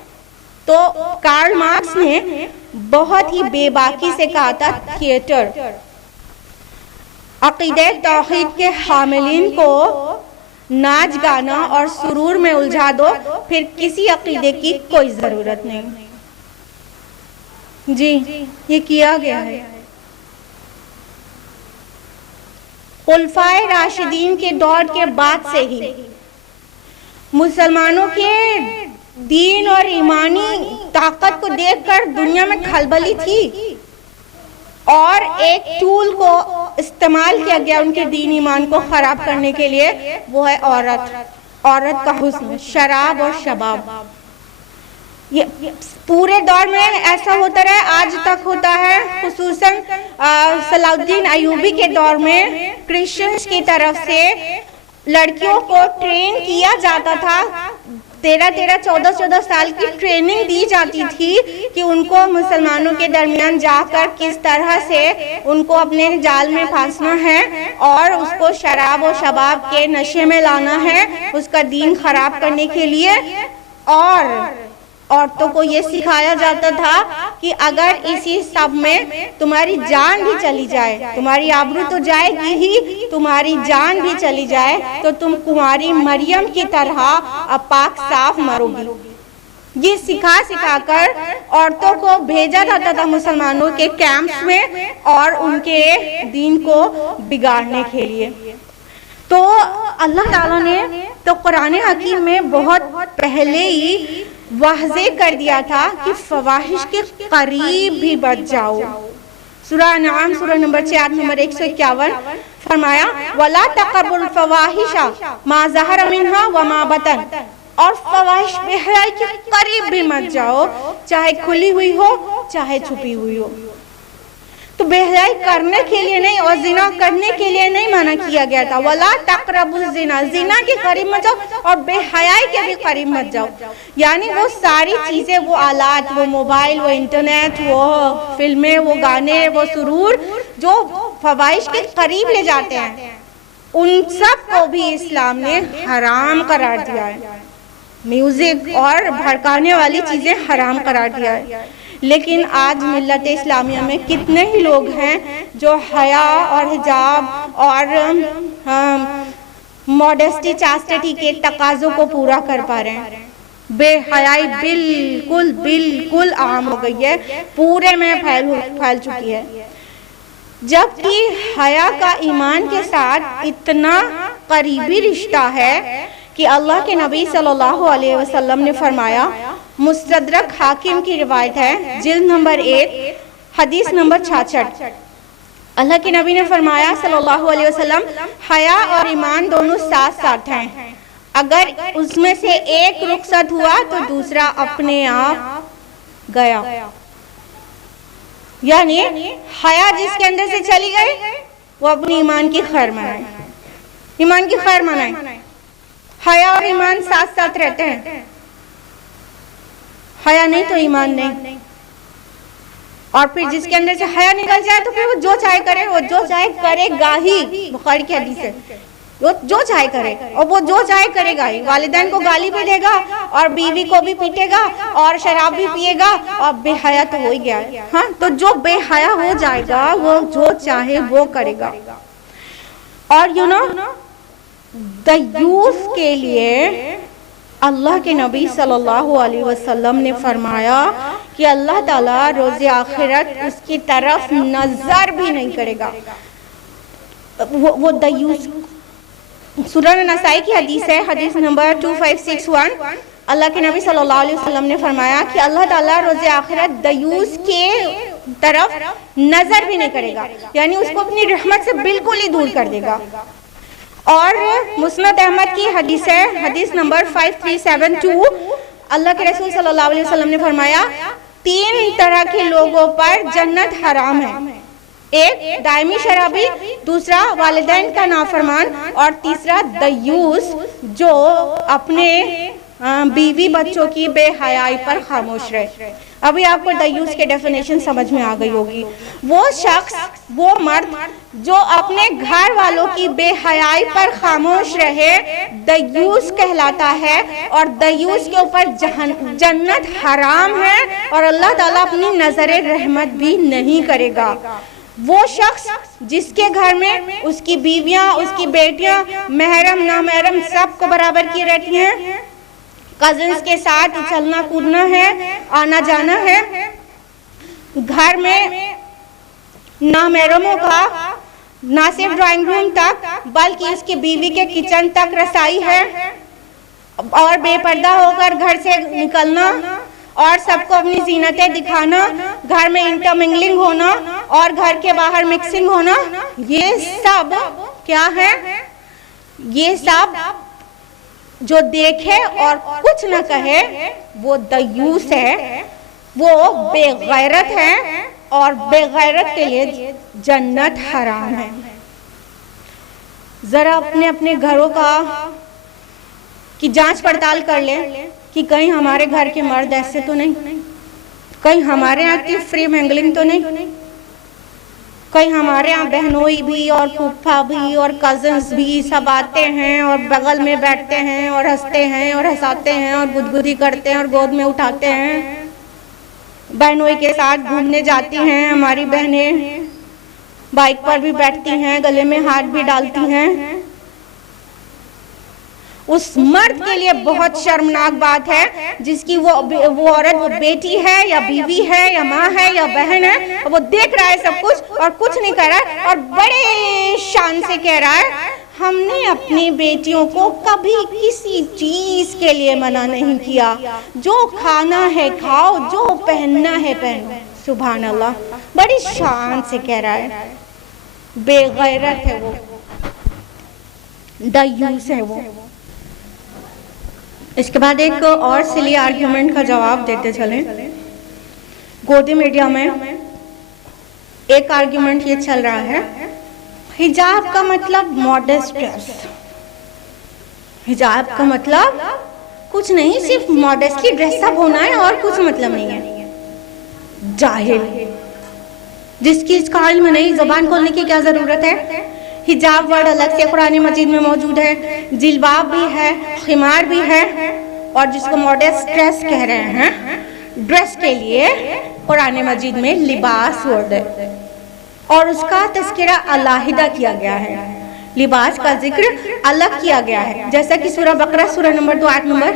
तो कार्ल मार्क्स ने बहुत ही बेबाकी से कहा था थिएटर। अक़ीदा तौहीद के हामिलीन को नाच गाना और सुरूर में उलझा दो, फिर किसी अकीदे की कोई जरूरत नहीं। जी, ये किया गया है। खुलफाए राशिदीन के दौर के बाद से ही मुसलमानों के दीन और ईमानी ताकत को देखकर दुनिया में खलबली थी, और एक टूल को इस्तेमाल किया गया उनके दीन ईमान को खराब करने के लिए, वो है औरत का हुस्न, शराब और शबाब। ये पूरे दौर में ऐसा होता रहा, आज तक होता है। खुसूसन सलाउद्दीन अयूबी के दौर में क्रिश्चियंस की तरफ से लड़कियों को ट्रेन किया जाता था। 13-14 साल की ट्रेनिंग दी जाती थी कि उनको मुसलमानों के दरमियान जाकर किस तरह से उनको अपने जाल में फांसना है और उसको शराब और शबाब के नशे में लाना है, उसका दीन खराब करने के लिए। और औरतों को ये सिखाया जाता था कि अगर इसी सब में तुम्हारी जान भी चली जाए, तुम्हारी आबरू तो जाएगी ही, तुम्हारी जान भी चली जाए तो तुम कुंवारी मरियम की तरह अपाक साफ मरोगी। ये सिखा कर औरतों को भेजा जाता था मुसलमानों के कैंप्स में और उनके दीन को बिगाड़ने के लिए। तो अल्लाह ताला ने तो कुरान हकीम में बहुत पहले ही वाज़े कर दिया था कि फवाहिश के करीब भी बच जाओ। सूरह नाम सूरह नंबर 4 नंबर 151 फरमाया, वला तक़रबुल फवाहिशा मा ज़हर मिन्हा व मा बतन, और फवाहिश बेहयाई के करीब भी मत जाओ, चाहे खुली हुई हो चाहे छुपी हुई हो। तो बेहयाई करने के लिए नहीं और जिना करने के लिए नहीं मना किया गया था। वला तक़रबुज़ ज़िना, जिना के करीब मत जाओ और बेहयाई के भी करीब मत जाओ। यानी वो सारी चीजें, वो आलात, वो मोबाइल, वो इंटरनेट, वो फिल्में, वो गाने, वो सुरूर जो फवाहिश के करीब ले जाते हैं, उन सब को भी इस्लाम ने हराम करार दिया है। म्यूजिक और भड़काने वाली चीजें हराम करार दिया है। लेकिन आज मिल्लत इस्लामिया में कितने ही लोग हैं जो हया और हिजाब और मॉडेस्टी चास्टिटी के तकाज़ों को पूरा कर पा रहे हैं। बेहयाई बिल्कुल आम हो गई है, पूरे में फैल चुकी है। जबकि हया का ईमान के साथ इतना करीबी रिश्ता है कि अल्लाह के नबी सल्लल्लाहु अलैहि वसल्लम ने फरमाया, मुस्तदरक हाकिम की रिवायत है, जिल्द नंबर 1 हदीस नंबर 66, अल्लाह के नबी ने फरमाया सल्लल्लाहु अलैहि वसल्लम, हया और ईमान दोनों साथ साथ हैं, अगर उसमें से एक रुखसत हुआ तो दूसरा अपने आप गया। यानी हया जिसके अंदर से चली गई वो अपनी ईमान की खैर मनाए, ईमान की खैर मनाए। हया और ईमान साथ साथ रहते हैं, हया नहीं तो ईमान नहीं। और फिर जिसके अंदर से हया निकल जाए तो फिर वो जो चाहे करे, वो जो चाहे करेगा ही। बुखारी की हदीस है, वो जो चाहे करे और वो जो चाहे करेगा ही। वालिदैन को गाली भी देगा और बीवी को भी पीटेगा और शराब भी पिएगा और बेहया तो हो ही गया है। हाँ, तो जो बेहया हो जाएगा वो जो चाहे वो करेगा। और यू नो दयूस के लिए अल्लाह के नबी सल्लल्लाहु अलैहि वसल्लम ने फरमाया कि अल्लाह ताला रोज़े आखिरत उसकी तरफ नजर भी नहीं करेगा। वो दयूस, सूरह नसाई की हदीस है, हदीस नंबर 2561, अल्लाह के नबी सल्लल्लाहु अलैहि वसल्लम ने फरमाया कि अल्लाह ताला रोज़े आखिरत दयूस के तरफ नजर भी नहीं करेगा, यानी उसको अपनी रहमत से बिल्कुल ही दूर कर देगा। और मुस्नद अहमद की हदीस है, हदीस नंबर 5372, अल्लाह के रसूल सल्लल्लाहु अलैहि वसल्लम ने फरमाया, 3 तरह के लोगों पर जन्नत हराम है। एक दायमी शराबी, दूसरा वालिदैन का नाफरमान और तीसरा दयूस जो अपने बीवी बच्चों की बेहयाई पर खामोश रहे। अभी आपको दयूस के डेफिनेशन समझ में आ गई होगी। वो शख्स, वो मर्द जो अपने घर वालों की बेहयाई पर खामोश रहे, दयूस कहलाता है। और दयूस के ऊपर जन्नत हराम है और अल्लाह ताला अपनी नजर रहमत भी नहीं करेगा। वो शख्स जिसके घर में उसकी बीवियां, उसकी बेटियां, महरम नामहरम सबको बराबर की रहती हैं, कजिन्स के साथ चलना कूदना है, आना जाना है, घर में नामहरमों का ना सिर्फ ड्राइंग रूम तक बल्कि उसकी बीवी के किचन तक रसाई है, और बेपर्दा होकर घर से निकलना और सबको अपनी जीनतें दिखाना, घर में इंटरमिंगलिंग होना और घर के बाहर मिक्सिंग होना, ये सब क्या है? ये सब जो देखे और कुछ न कहे वो दयूस है, वो बेगैरत है, और बेगैरत के लिए जन्नत हराम है। जरा अपने अपने घरों की जांच पड़ताल कर ले कि कहीं हमारे घर के मर्द ऐसे तो नहीं, कहीं हमारे यहाँ की फ्री मैंगलिंग तो नहीं, कहीं हमारे यहाँ बहनोई भी और फूफा भी और कजिन्स भी सब आते हैं और बगल में बैठते हैं और हंसते हैं और हंसाते हैं और गुदगुदी करते हैं और गोद में उठाते हैं। बहनोई के साथ घूमने जाती हैं हमारी बहनें, बाइक पर भी बैठती हैं, गले में हाथ भी डालती हैं। उस मर्द के लिए बहुत शर्मनाक बात है जिसकी वो औरत, वो बेटी है या बीवी है या माँ है या बहन है, वो देख रहा है सब कुछ और कुछ नहीं कर रहा है, और बड़े शान से कह रहा है हमने अपनी बेटियों को कभी किसी चीज के लिए मना नहीं किया, जो खाना है खाओ, जो पहनना है पहनो। सुभान अल्लाह, बड़ी शान से कह रहा है। बेगैरत है वो, दयूस है वो। इसके बाद एक और सिली आर्ग्यूमेंट का जवाब देते चले। गोदी मीडिया में एक आर्ग्यूमेंट ये चल रहा है, हिजाब का मतलब मॉडेस्ट ड्रेस। हिजाब का मतलब कुछ नहीं, सिर्फ मॉडेस्टली ड्रेसअप होना है और कुछ मतलब नहीं है। जाहिल, जिसकी इस काल में नहीं, जबान खोलने की क्या जरूरत है। हिजाब वर्ड अलग से कुरान मजीद में मौजूद है, जिलबाब भी है, खिमार भी है, और जिसको मॉडेस्ट ड्रेस कह रहे हैं, ड्रेस के लिए कुरान मजीद में लिबास वर्ड है और उसका तस्करा अलहिदा किया गया है, लिबास का जिक्र अलग किया गया है। जैसा कि सूरह बकरा सूरह नंबर 2 आयत नंबर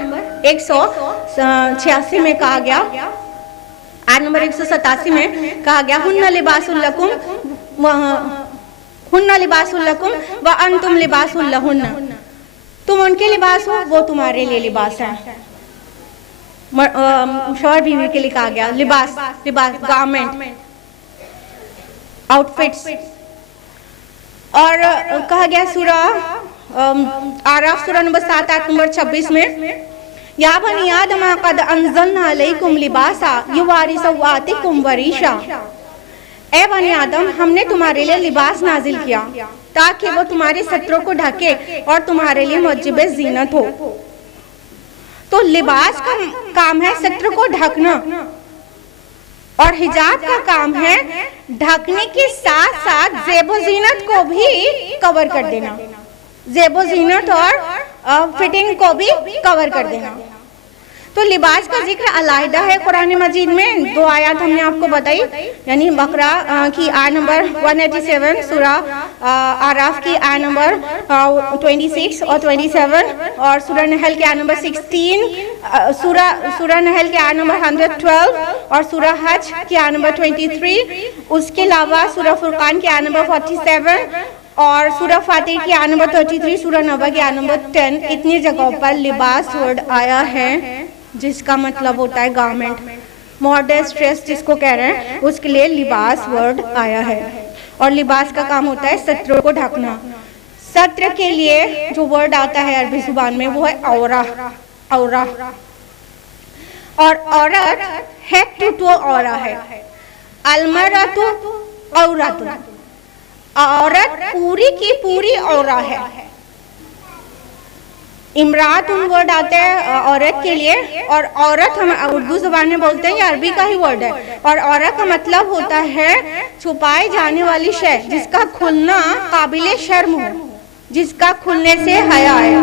186 में कहा गया, आयत नंबर 187 में कहा गया, हुन्ना लिबासुल लकुम व अंतुम लिबासुल लहुन्ना, तुम उनके लिबास हो, वो तुम्हारे लिए लिबास है। शौहर बीवी के लिए कहा गया लिबास, गारमेंट, आउटफिट्स। और कहा गया सूरह आराफ सूरह नंबर 7 आयत नंबर 26 में, या बनी आदम क़द अंज़लना अलैकुम लिबासा युवारी सौआतिकुम वरीशा, ए बनी आदम हमने तुम्हारे लिए लिबास नाजिल किया ताकि वो तुम्हारे सत्रों को ढके और तुम्हारे लिए मुजिबे जीनत हो। तो लिबास का काम है सत्र को ढकना, और हिजाब का काम है ढकने के साथ साथ ज़ेबो ज़ीनत को भी कवर कर देना, ज़ेबो ज़ीनत और फिटिंग को भी कवर कर देना। तो लिबास का जिक्र अलहदा है कुरान मजीद में। 2 आयत हमने आपको बताई, यानी बकरा की आयत नंबर 187, सूरह आराफ की आयत नंबर 26 और 27, और सूरह नहल के आयत नंबर 16, सूरह नहल के आयत नंबर 112 और सूरह हज की आयत नंबर 23। उसके अलावा सूरह फुरकान की आयत नंबर 47 और सूरह फातिर की आयत नंबर 33, सूरह नबा की आयत नंबर 10। इतनी जगहों पर लिबास वर्ड आया है जिसका मतलब होता है गारमेंट, मॉडेस्ट ड्रेस जिसको कह रहे हैं, उसके लिए लिबास वर्ड आया है। और लिबास का काम होता है सत्रों को ढकना। सत्र के लिए जो वर्ड आता है अरबी जुबान में वो है औरा, औरा, और औरत हेड टू औरा है, अलमरतु औरतु, औरत पूरी की पूरी औरा है। इमरात उन वर्ड आता है औरत के लिए, और औरत हम उर्दू ज़ुबान में बोलते हैं, ये अरबी का ही वर्ड है। और औरत का मतलब होता है छुपाई जाने वाली शय, जिसका खुलना काबिले शर्म हो, जिसका खुलने से हया आए।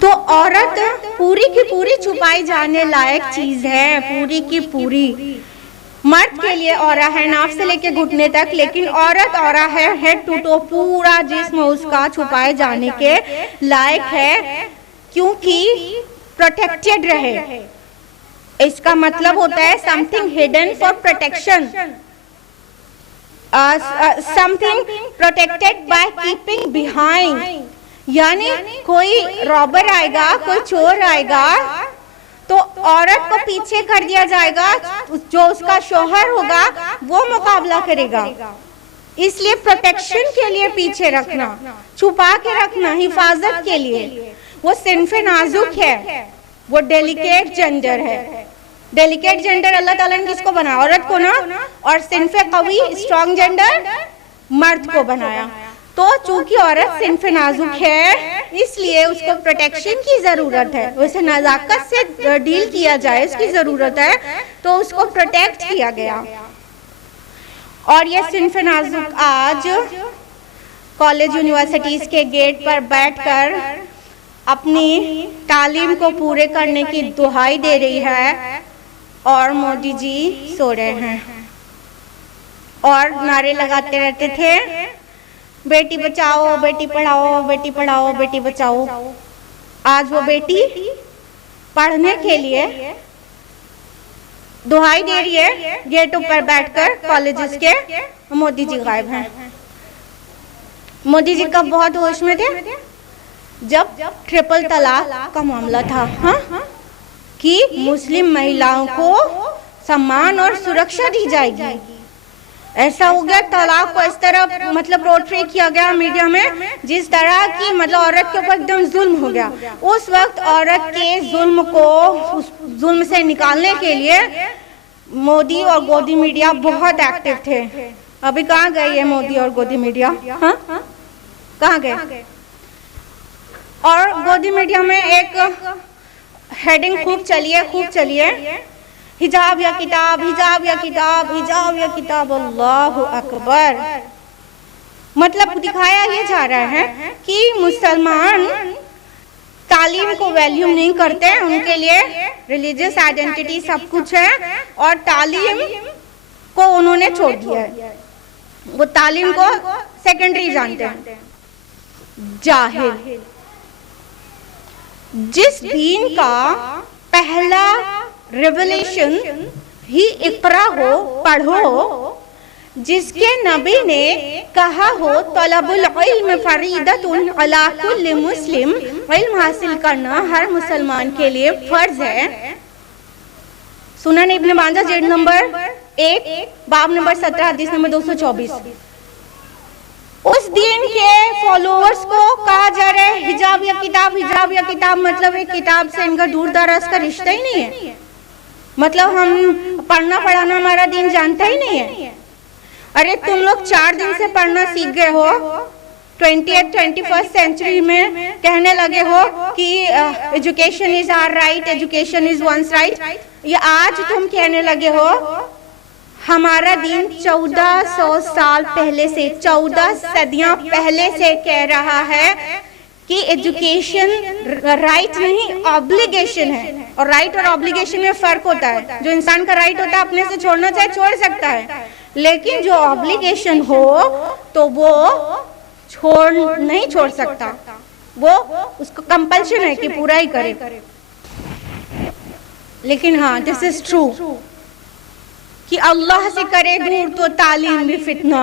तो औरत औरत पूरी की पूरी छुपाई जाने लायक चीज है, पूरी की पूरी। मर्द के लिए औरा है नाफ से लेके घुटने तक, लेकिन औरत औरा है हेड टू टो, पूरा जिस्म उसका छुपाए जाने के लायक है, क्योंकि प्रोटेक्टेड रहे। इसका मतलब होता है something hidden for protection, something protected by keeping behind. यानी कोई रॉबर आएगा, कोई चोर आएगा तो औरत को पीछे कर दिया जाएगा, जो उसका शौहर होगा वो मुकाबला करेगा। इसलिए प्रोटेक्शन के लिए पीछे रखना, छुपा के रखना, हिफाजत के लिए। वो सिन्फ़े नाजुक है, वो डेलिकेट जेंडर है। डेलिकेट जेंडर अल्लाह ताला ने किसको बनाया? औरत को ना। और सिन्फ़े कवी स्ट्रॉन्ग जेंडर मर्द को बनाया। तो चूंकि औरत सिन्फ़े नाजुक है, इसलिए उसको प्रोटेक्शन की जरूरत है, उसे नजाकत से डील किया जाए इसकी जरूरत है, तो उसको प्रोटेक्ट किया गया। और ये सिन्फ़े नाजुक आज कॉलेज यूनिवर्सिटीज के गेट पर बैठकर अपनी तालीम को पूरे करने की दुहाई दे रही है, और मोदी जी सो रहे हैं और नारे लगाते रहते थे, बेटी बचाओ, बेटी पढ़ाओ, बेटी पढ़ाओ, बेटी बचाओ। आज वो बेटी पढ़ने के लिए दुहाई दे रही है गेटों पर बैठकर कॉलेजेस के, मोदी जी गायब हैं। मोदी जी कब बहुत होश में थे? जब ट्रिपल तलाक का मामला था, हाँ, कि मुस्लिम महिलाओं को सम्मान और सुरक्षा दी जाएगी। ऐसा हो गया, तलाक को इस तरह मतलब पोर्ट्रे किया गया मीडिया में, जिस तरह की मतलब औरत के ऊपर एकदम जुल्म हो गया। उस वक्त औरत के जुल्म को, उस जुल्म से निकालने के लिए मोदी और गोदी मीडिया बहुत एक्टिव थे। अभी कहाँ गए ये मोदी और गोदी मीडिया? हाँ, कहाँ गए? और गोदी मीडिया में एक हेडिंग खूब चली है, हिजाब या किताब, हिजाब या किताब, हिजाब या किताब। अल्लाहु अकबर। मतलब दिखाया ये जा रहा है कि मुसलमान तालीम को वैल्यू नहीं करते, उनके लिए रिलीजियस आइडेंटिटी सब कुछ है, और तालीम को उन्होंने छोड़ दिया है, वो तालीम को सेकेंडरी जानते हैं। जाहिल। जिस दीन का पहला रिवलेशन ही इक़रा हो, पढ़ो, जिसके नबी ने कहा हो तलबुल इल्म फरीदतुन अला कुल्लि मुस्लिम, इल्म हासिल करना हर मुसलमान के लिए फर्ज है। सुनन इब्न माजा जेड नंबर 1 बाब नंबर 17 हदीस नंबर 224। उस दीन के फॉलोअर्स को कहा जा रहा है हिजाब या किताब, हिजाब या किताब। मतलब एक किताब से इनका दूर दराज का रिश्ता ही नहीं है, मतलब हम पढ़ना पढ़ाना हमारा दीन जानता ही नहीं है। अरे तुम लोग 4 दिन से पढ़ना सीख गए हो, 21st सेंचुरी में कहने लगे हो कि education is our right, education is one's right. ये आज तुम कहने लगे हो हमारा दीन 1400 साल पहले से, 14 सदियां पहले से कह रहा है कि एजुकेशन राइट नहीं ऑब्लिगेशन है। और राइट और ऑब्लिगेशन में फर्क होता है। जो इंसान का राइट होता है अपने से छोड़ना चाहे छोड़ सकता है, लेकिन जो ऑब्लिगेशन हो तो वो नहीं छोड़ सकता, वो उसको कंपल्शन है कि पूरा ही करे। लेकिन हाँ, दिस इज ट्रू कि अल्लाह से करे दूर तो तालीम भी फितना।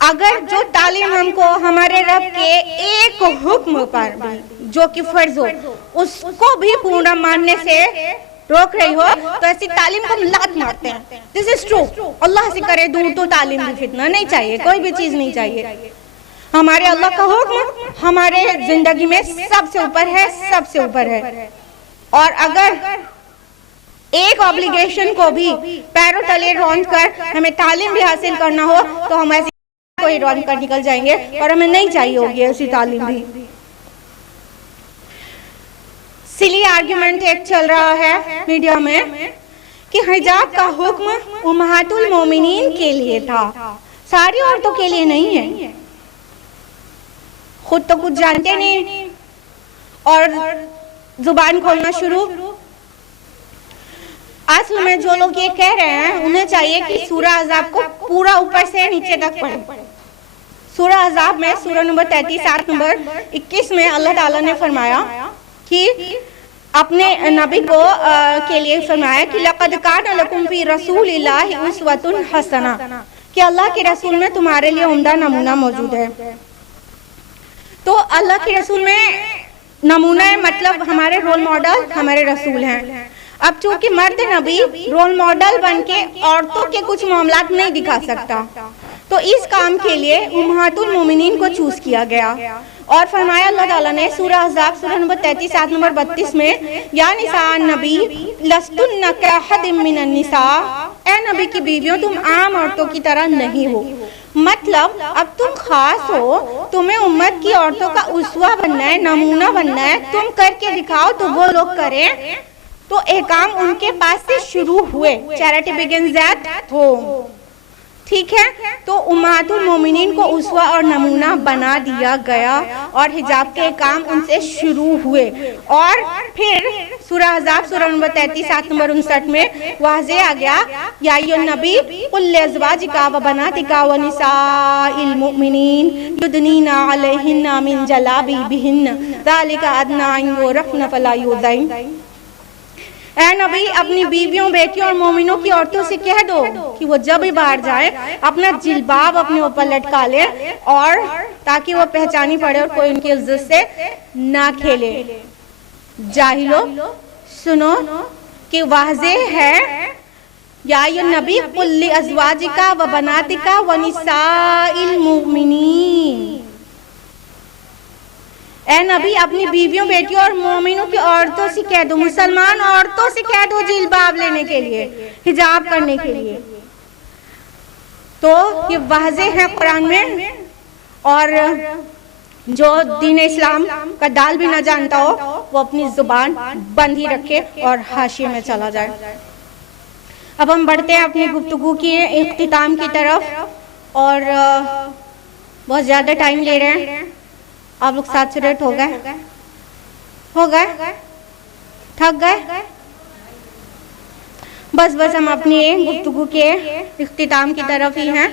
अगर जो तालीम हमको हमारे रब के एक हुक्म पर भी जो कि फर्ज हो, उसको भी पूरा मानने से रोक रही हो, तो ऐसी तालीम को लात मारते हैं। This is true. अल्लाह से करे दूर तो तालीम भी फितना। नहीं चाहिए, कोई भी चीज नहीं चाहिए। हमारे अल्लाह का हुक्म हमारे जिंदगी में सबसे ऊपर है, सबसे ऊपर है। और अगर एक ऑब्लिगेशन को भी पैरों तले रौंद कर हमें तालीम भी हासिल करना हो, तो हम ऐसी कोई रौंद कर निकल जाएंगे, और हमें नहीं चाहिए होगी ऐसी तालीम भी। सिली आर्ग्यूमेंट एक चल रहा है मीडिया में कि हिजाब का हुक्म उम्महातुल मोमिनीन के लिए था, सारी औरतों के लिए नहीं है। खुद तो कुछ जानते नहीं, और जुबान खोलना शुरू। असल में जो लोग ये कह रहे हैं उन्हें चाहिए कि सूरह अहज़ाब को पूरा ऊपर से नीचे तक पढ़ें। सूरह अहज़ाब में सूरह नंबर 33 आयत नंबर 21 में अल्लाह ताला ने फरमाया कि अपने नबी को के लिए फरमाया कि लक़द कान लकुम फी रसूलिल्लाहि उस्वतुन हसना, कि अल्लाह के रसूल में तुम्हारे लिए उम्दा नमूना मौजूद है। तो अल्लाह के रसूल में नमूना है, मतलब हमारे रोल मॉडल हमारे रसूल हैं। अब चूंकि मर्द नबी रोल मॉडल बन के औरतों के कुछ मामलात नहीं दिखा सकता, तो इस काम के लिए उम्महातुल मोमिनीन को चूज किया गया और फरमाया अल्लाह ताला ने सूरह अहज़ाब सूरह नंबर 33 आयत नंबर 32 में, या निसा नबी लस्तुन्ना कहदिम मिनन निसा, ए नबी की बीवियों तुम आम औरतों की तरह नहीं हो। मतलब अब तुम खास हो, तुम्हें उम्मत की औरतों का उसवा बनना है, नमूना बनना है, तुम करके दिखाओ तो वो लोग करें। तो एक काम उनके पास से शुरू हुए, चैरिटी बिगिंस एट होम, ठीक है। तो उम्महातुल मोमिनीन को उसवा और नमूना बना दिया गया और हिजाब के काम उनसे शुरू हुए। और फिर सूरह अहज़ाब सूरह नंबर 33 आयत नंबर 59 में वाज़े आ गया, या अय्युहन नबी कुल लिअज़वाजिका व बनातिका व निसाइल मुमिनीन युदनीना अलैहिन्ना मिन जलाबिबिहिन्न ज़ालिका अदना अन युरफ़्न फला युज़ैन। ऐ नबी अपनी बीवियों, बेटियों और मोमिनों की औरतों से कह दो कि वो जब भी बाहर जाए अपना जिल्बाब अपने ऊपर लटका ले, और ताकि वो पहचानी पड़े और कोई उनकी इज्जत से ना खेले। जाहिलो सुनो कि वाज़े है, या अय्युहन नबी कुल लिअज़वाजिका व बनातिका व निसाइल मुमिनीन, ए नबी अपनी बीवियों, बेटियों और मोमिनों की औरतों से कह दो, मुसलमान औरतों से कह दो जिल्बाब लेने के लिए, हिजाब करने के लिए। तो ये वाज़े है कुरान में। और जो दीन इस्लाम का दाल भी ना जानता हो वो अपनी जुबान बंद ही रखे और हाशिए में चला जाए। अब हम बढ़ते हैं अपनी गुफ्तगू के इख्तिताम की तरफ और बहुत ज़्यादा टाइम ले रहे हैं। आप लोग सैचुरेट हो गए, थक गए। बस हम अपनी गुफ्तगू के इख्तिताम की तरफ ही हैं।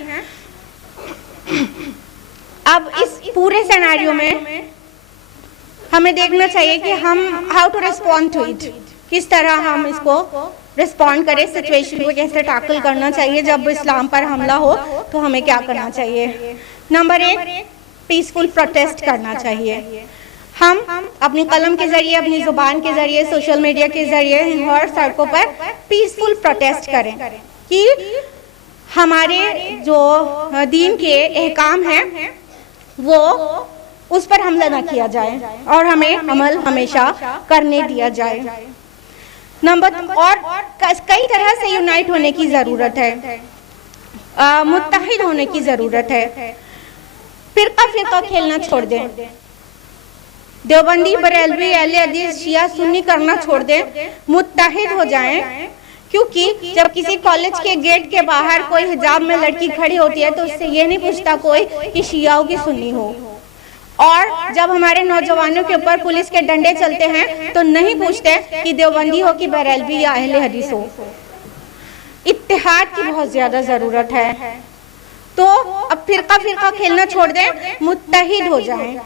अब इस पूरे सिनेरियो में हमें देखना चाहिए कि हम how to respond to it, किस तरह हम इसको रिस्पॉन्ड करें, सिचुएशन को कैसे टैकल करना चाहिए। जब इस्लाम पर हमला हो तो हमें क्या करना चाहिए। नंबर 1, पीसफुल प्रोटेस्ट करना चाहिए। हम अपनी कलम के जरिए, अपनी जुबान के जरिए, सोशल मीडिया के जरिए और सड़कों पर पीसफुल प्रोटेस्ट करें कि हमारे जो दीन के अहकाम हैं वो उस पर हमला न किया जाए और हमें अमल हमेशा करने दिया जाए। और कई तरह से यूनाइट होने की ज़रूरत है, मुत्तहिद होने की ज़रूरत है। फिरका खेलना छोड़ दें, देवबंदी, बरेलवी, अहले हदीस, शिया, सुन्नी करना छोड़ दें, मुत्तहिद हो जाएं। क्योंकि जब किसी कॉलेज के गेट के बाहर कोई हिजाब में लड़की खड़ी होती है तो उससे ये नहीं पूछता कोई कि शिया हो कि सुन्नी हो। और जब हमारे नौजवानों के ऊपर पुलिस के डंडे चलते हैं तो नहीं पूछते कि देवबंदी हो कि बरेलवी या अहले हदीस हो। इत्तेहाद की बहुत ज्यादा जरूरत है। तो अब फिरका खेलना छोड़ दें, मुत्तहिद हो जाएं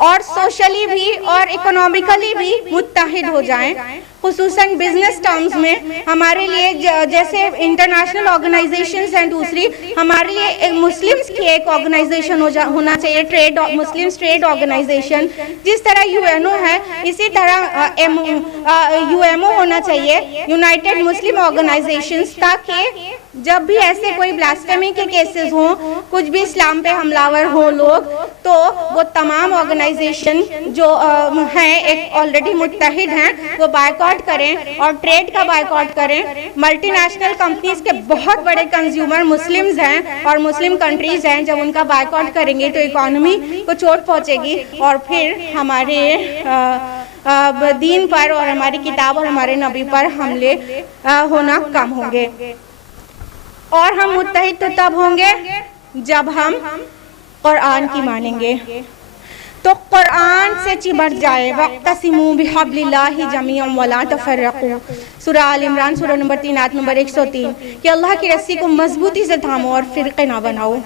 और सोशली भी और इकोनॉमिकली भी मुत्तहिद हो जाएं। खुसूसन बिजनेस टर्म्स में हमारे लिए जैसे इंटरनेशनल ऑर्गेनाइजेशंस हैं, दूसरी हमारे लिए एक मुस्लिम्स की एक ऑर्गेनाइजेशन होना चाहिए, मुस्लिम्स ट्रेड ऑर्गेनाइजेशन। जिस तरह यूएनओ है इसी तरह यूएमओ होना चाहिए, यूनाइटेड मुस्लिम ऑर्गेनाइजेशंस, ताकि जब भी ऐसे कोई ब्लास्फेमी के केसेस हों, कुछ भी इस्लाम पे हमलावर हो लोग, तो वो तमाम ऑर्गेनाइजेशन जो हैं एक ऑलरेडी मुत्तहिद हैं, वो बायकॉट करें और ट्रेड का बायकॉट करें। मल्टीनेशनल कंपनीज के बहुत बड़े कंज्यूमर मुस्लिम्स हैं और मुस्लिम कंट्रीज हैं, जब उनका बायकॉट करेंगे तो इकोनॉमी को चोट पहुंचेगी और फिर हमारे दीन पर और हमारी किताब और हमारे नबी पर हमले होना कम होंगे। और हम मुत्तहिद तो तब होंगे जब हम कुरान की मानेंगे, तो कुरान से चिमट जाए। वक़्तसिमू बिहब्लिल्लाहि जमीअन वला तफर्रक़ू, सूरह आल इमरान सूरह नंबर 3 आयत नंबर 103, कि अल्लाह की रस्सी को मजबूती से थामो और फिरके ना बनाओ।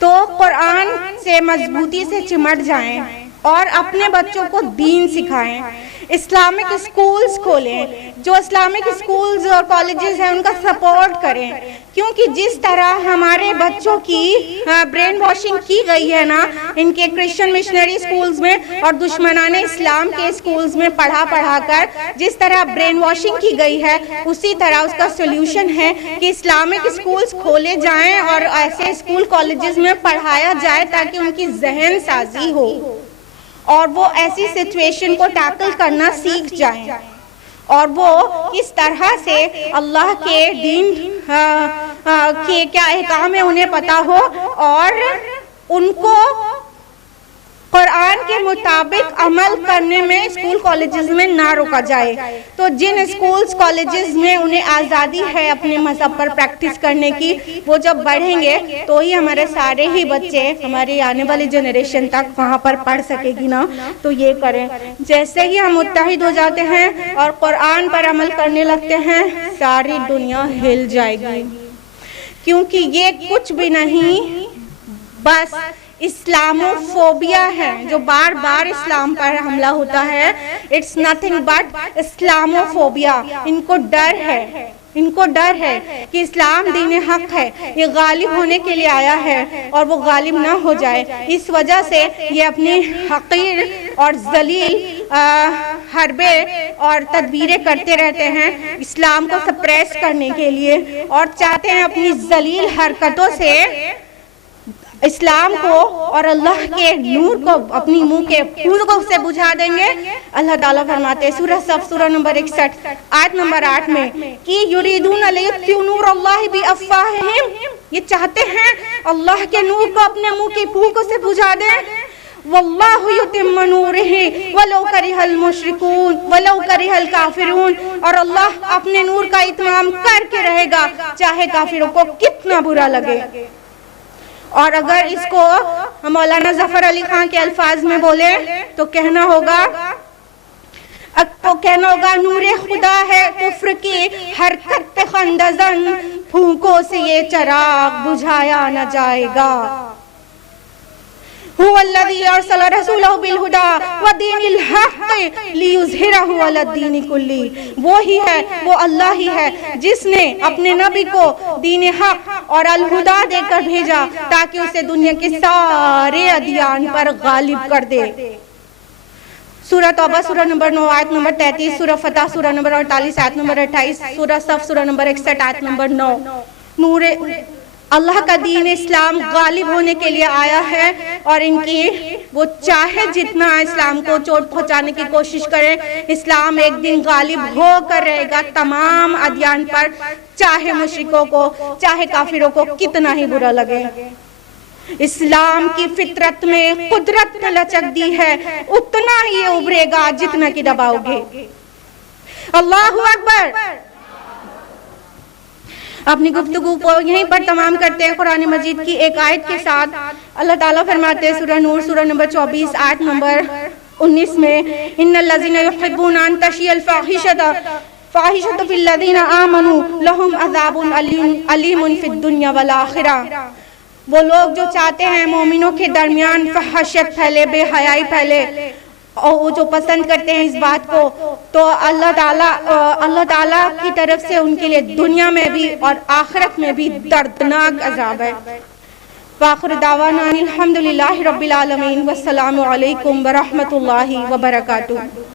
तो कुरान से मजबूती से चिमट जाएं और अपने बच्चों को दीन सिखाएं। इस्लामिक स्कूल्स खोलें, जो इस्लामिक स्कूल्स और कॉलेजेस हैं उनका सपोर्ट करें, क्योंकि जिस तरह हमारे बच्चों की ब्रेन वॉशिंग की गई है ना इनके क्रिश्चियन मिशनरी स्कूल्स में और दुश्मनाने इस्लाम के स्कूल्स में पढ़ा कर जिस तरह ब्रेन वॉशिंग की गई है, उसी तरह उसका सोल्यूशन है कि इस्लामिक स्कूल्स खोले जाएं और ऐसे स्कूल कॉलेजेस में पढ़ाया जाए ताकि उनकी जहन साजी हो और वो ऐसी सिचुएशन को टैकल करना सीख जाएं और वो किस तरह से अल्लाह के दीन के क्या अहकाम है उन्हें पता हो और उनको कुरान के मुताबिक अमल करने में स्कूल कॉलेजेस में ना रोका जाए। तो जिन स्कूल्स कॉलेजेस में उन्हें आज़ादी है अपने मज़हब पर प्रैक्टिस करने की, वो जब बढ़ेंगे तो ही हमारे सारे ही बच्चे, हमारी आने वाली जनरेशन तक वहाँ पर पढ़ सकेगी ना। तो ये करें, जैसे ही हम मुत्तहिद हो जाते हैं और कुरान पर अमल करने लगते हैं, सारी दुनिया हिल जाएगी, क्योंकि ये कुछ भी नहीं बस इस्लामोफोबिया है जो बार बार इस्लाम पर हमला होता है। It's nothing but Islamophobia. इनको डर है कि इस्लाम दीन हक है, ये गालिब होने के लिए आया है और वो गालिब ना हो जाए। इस वजह से ये अपनी हकीर और जलील हरबे और तदबीरें करते रहते हैं इस्लाम को सप्रेस करने के लिए और चाहते हैं अपनी जलील हरकतों से इस्लाम को और अल्लाह के नूर को अपनी मुंह के फूलों से बुझा देंगे। अल्लाह ताला फरमाते हैं सूरह सफ सूरह नंबर 61 आयत नंबर 8 में कि युरीदून लियुत्फिउ नूरल्लाहि बिअफ़वाहिहिम, ये चाहते हैं अल्लाह के नूर को अपने मुंह की फूलों से बुझा दें। वल्लाहु युतिम्मु नूरिही वलौ करिहल मुशरिकून वलौ करिहल काफिरून, और अल्लाह अपने नूर का इत्माम करके रहेगा चाहे काफिरों को कितना बुरा लगे। और अगर इसको मौलाना जफर अली खान के अल्फाज में बोले तो कहना होगा नूरे खुदा है कुफ्र की हरकत पे खंदजन, फूंकों से ये चिराग बुझाया न जाएगा। हुवल्लज़ी अरसला रसूलहु बिलहुदा व दीनिल हक़ लियुज़हिरहु अला दीनि कुल्ली, वो ही है, वो अल्लाह ही है जिसने अपने नबी को दीन हक और अलहुदा देकर भेजा ताकि उसे दुनिया के सारे अदियान पर गालिब कर दे। सूरह तौबा सूरह नंबर 9 आयत नंबर 33, सूरह फतह सूरह नंबर 48 आयत नंबर 28, सूरह सफ सूरह नंबर 61 आयत नंबर 9। नूरे अल्लाह का दीन इस्लाम गालिब होने के लिए आया है और इनकी वो चाहे जितना इस्लाम को चोट पहुंचाने की कोशिश करें, इस्लाम एक दिन गालिब होकर रहेगा तमाम अदियान पर, चाहे मुश्रिकों को चाहे काफिरों को कितना ही बुरा लगे। इस्लाम की फितरत में कुदरत ने लचक दी है, उतना ही ये उभरेगा जितना कि दबाओगे। अल्लाहु अकबर। अपनी गुफ्तगू को यहीं पर तमाम करते हैं कुरान मजीद की एक आयत के साथ। अल्लाह ताला फरमाते हैं सूरह नूर सूरह नंबर 24 आयत नंबर 19 में इन्नल लज़ीना युहिब्बूना अन तशियल फाहिशतु फिल लज़ीना आमनू लहुम अज़ाबुन अलीमुन फिद दुनिया वल आखिरह। वो लोग जो चाहते हैं मोमिनों के दरमियान फहशत फैले, बेहयाई फैले, और वो जो पसंद करते हैं इस बात को, तो अल्लाह ताला की तरफ से उनके लिए दुनिया में भी और आखिरत में भी दर्दनाक अज़ाब है। वाखिर दावाना अनिल हम्दुलिल्लाहि रब्बिल आलमीन, वस्सलामु अलैकुम व रहमतुल्लाहि व बरकातुहू।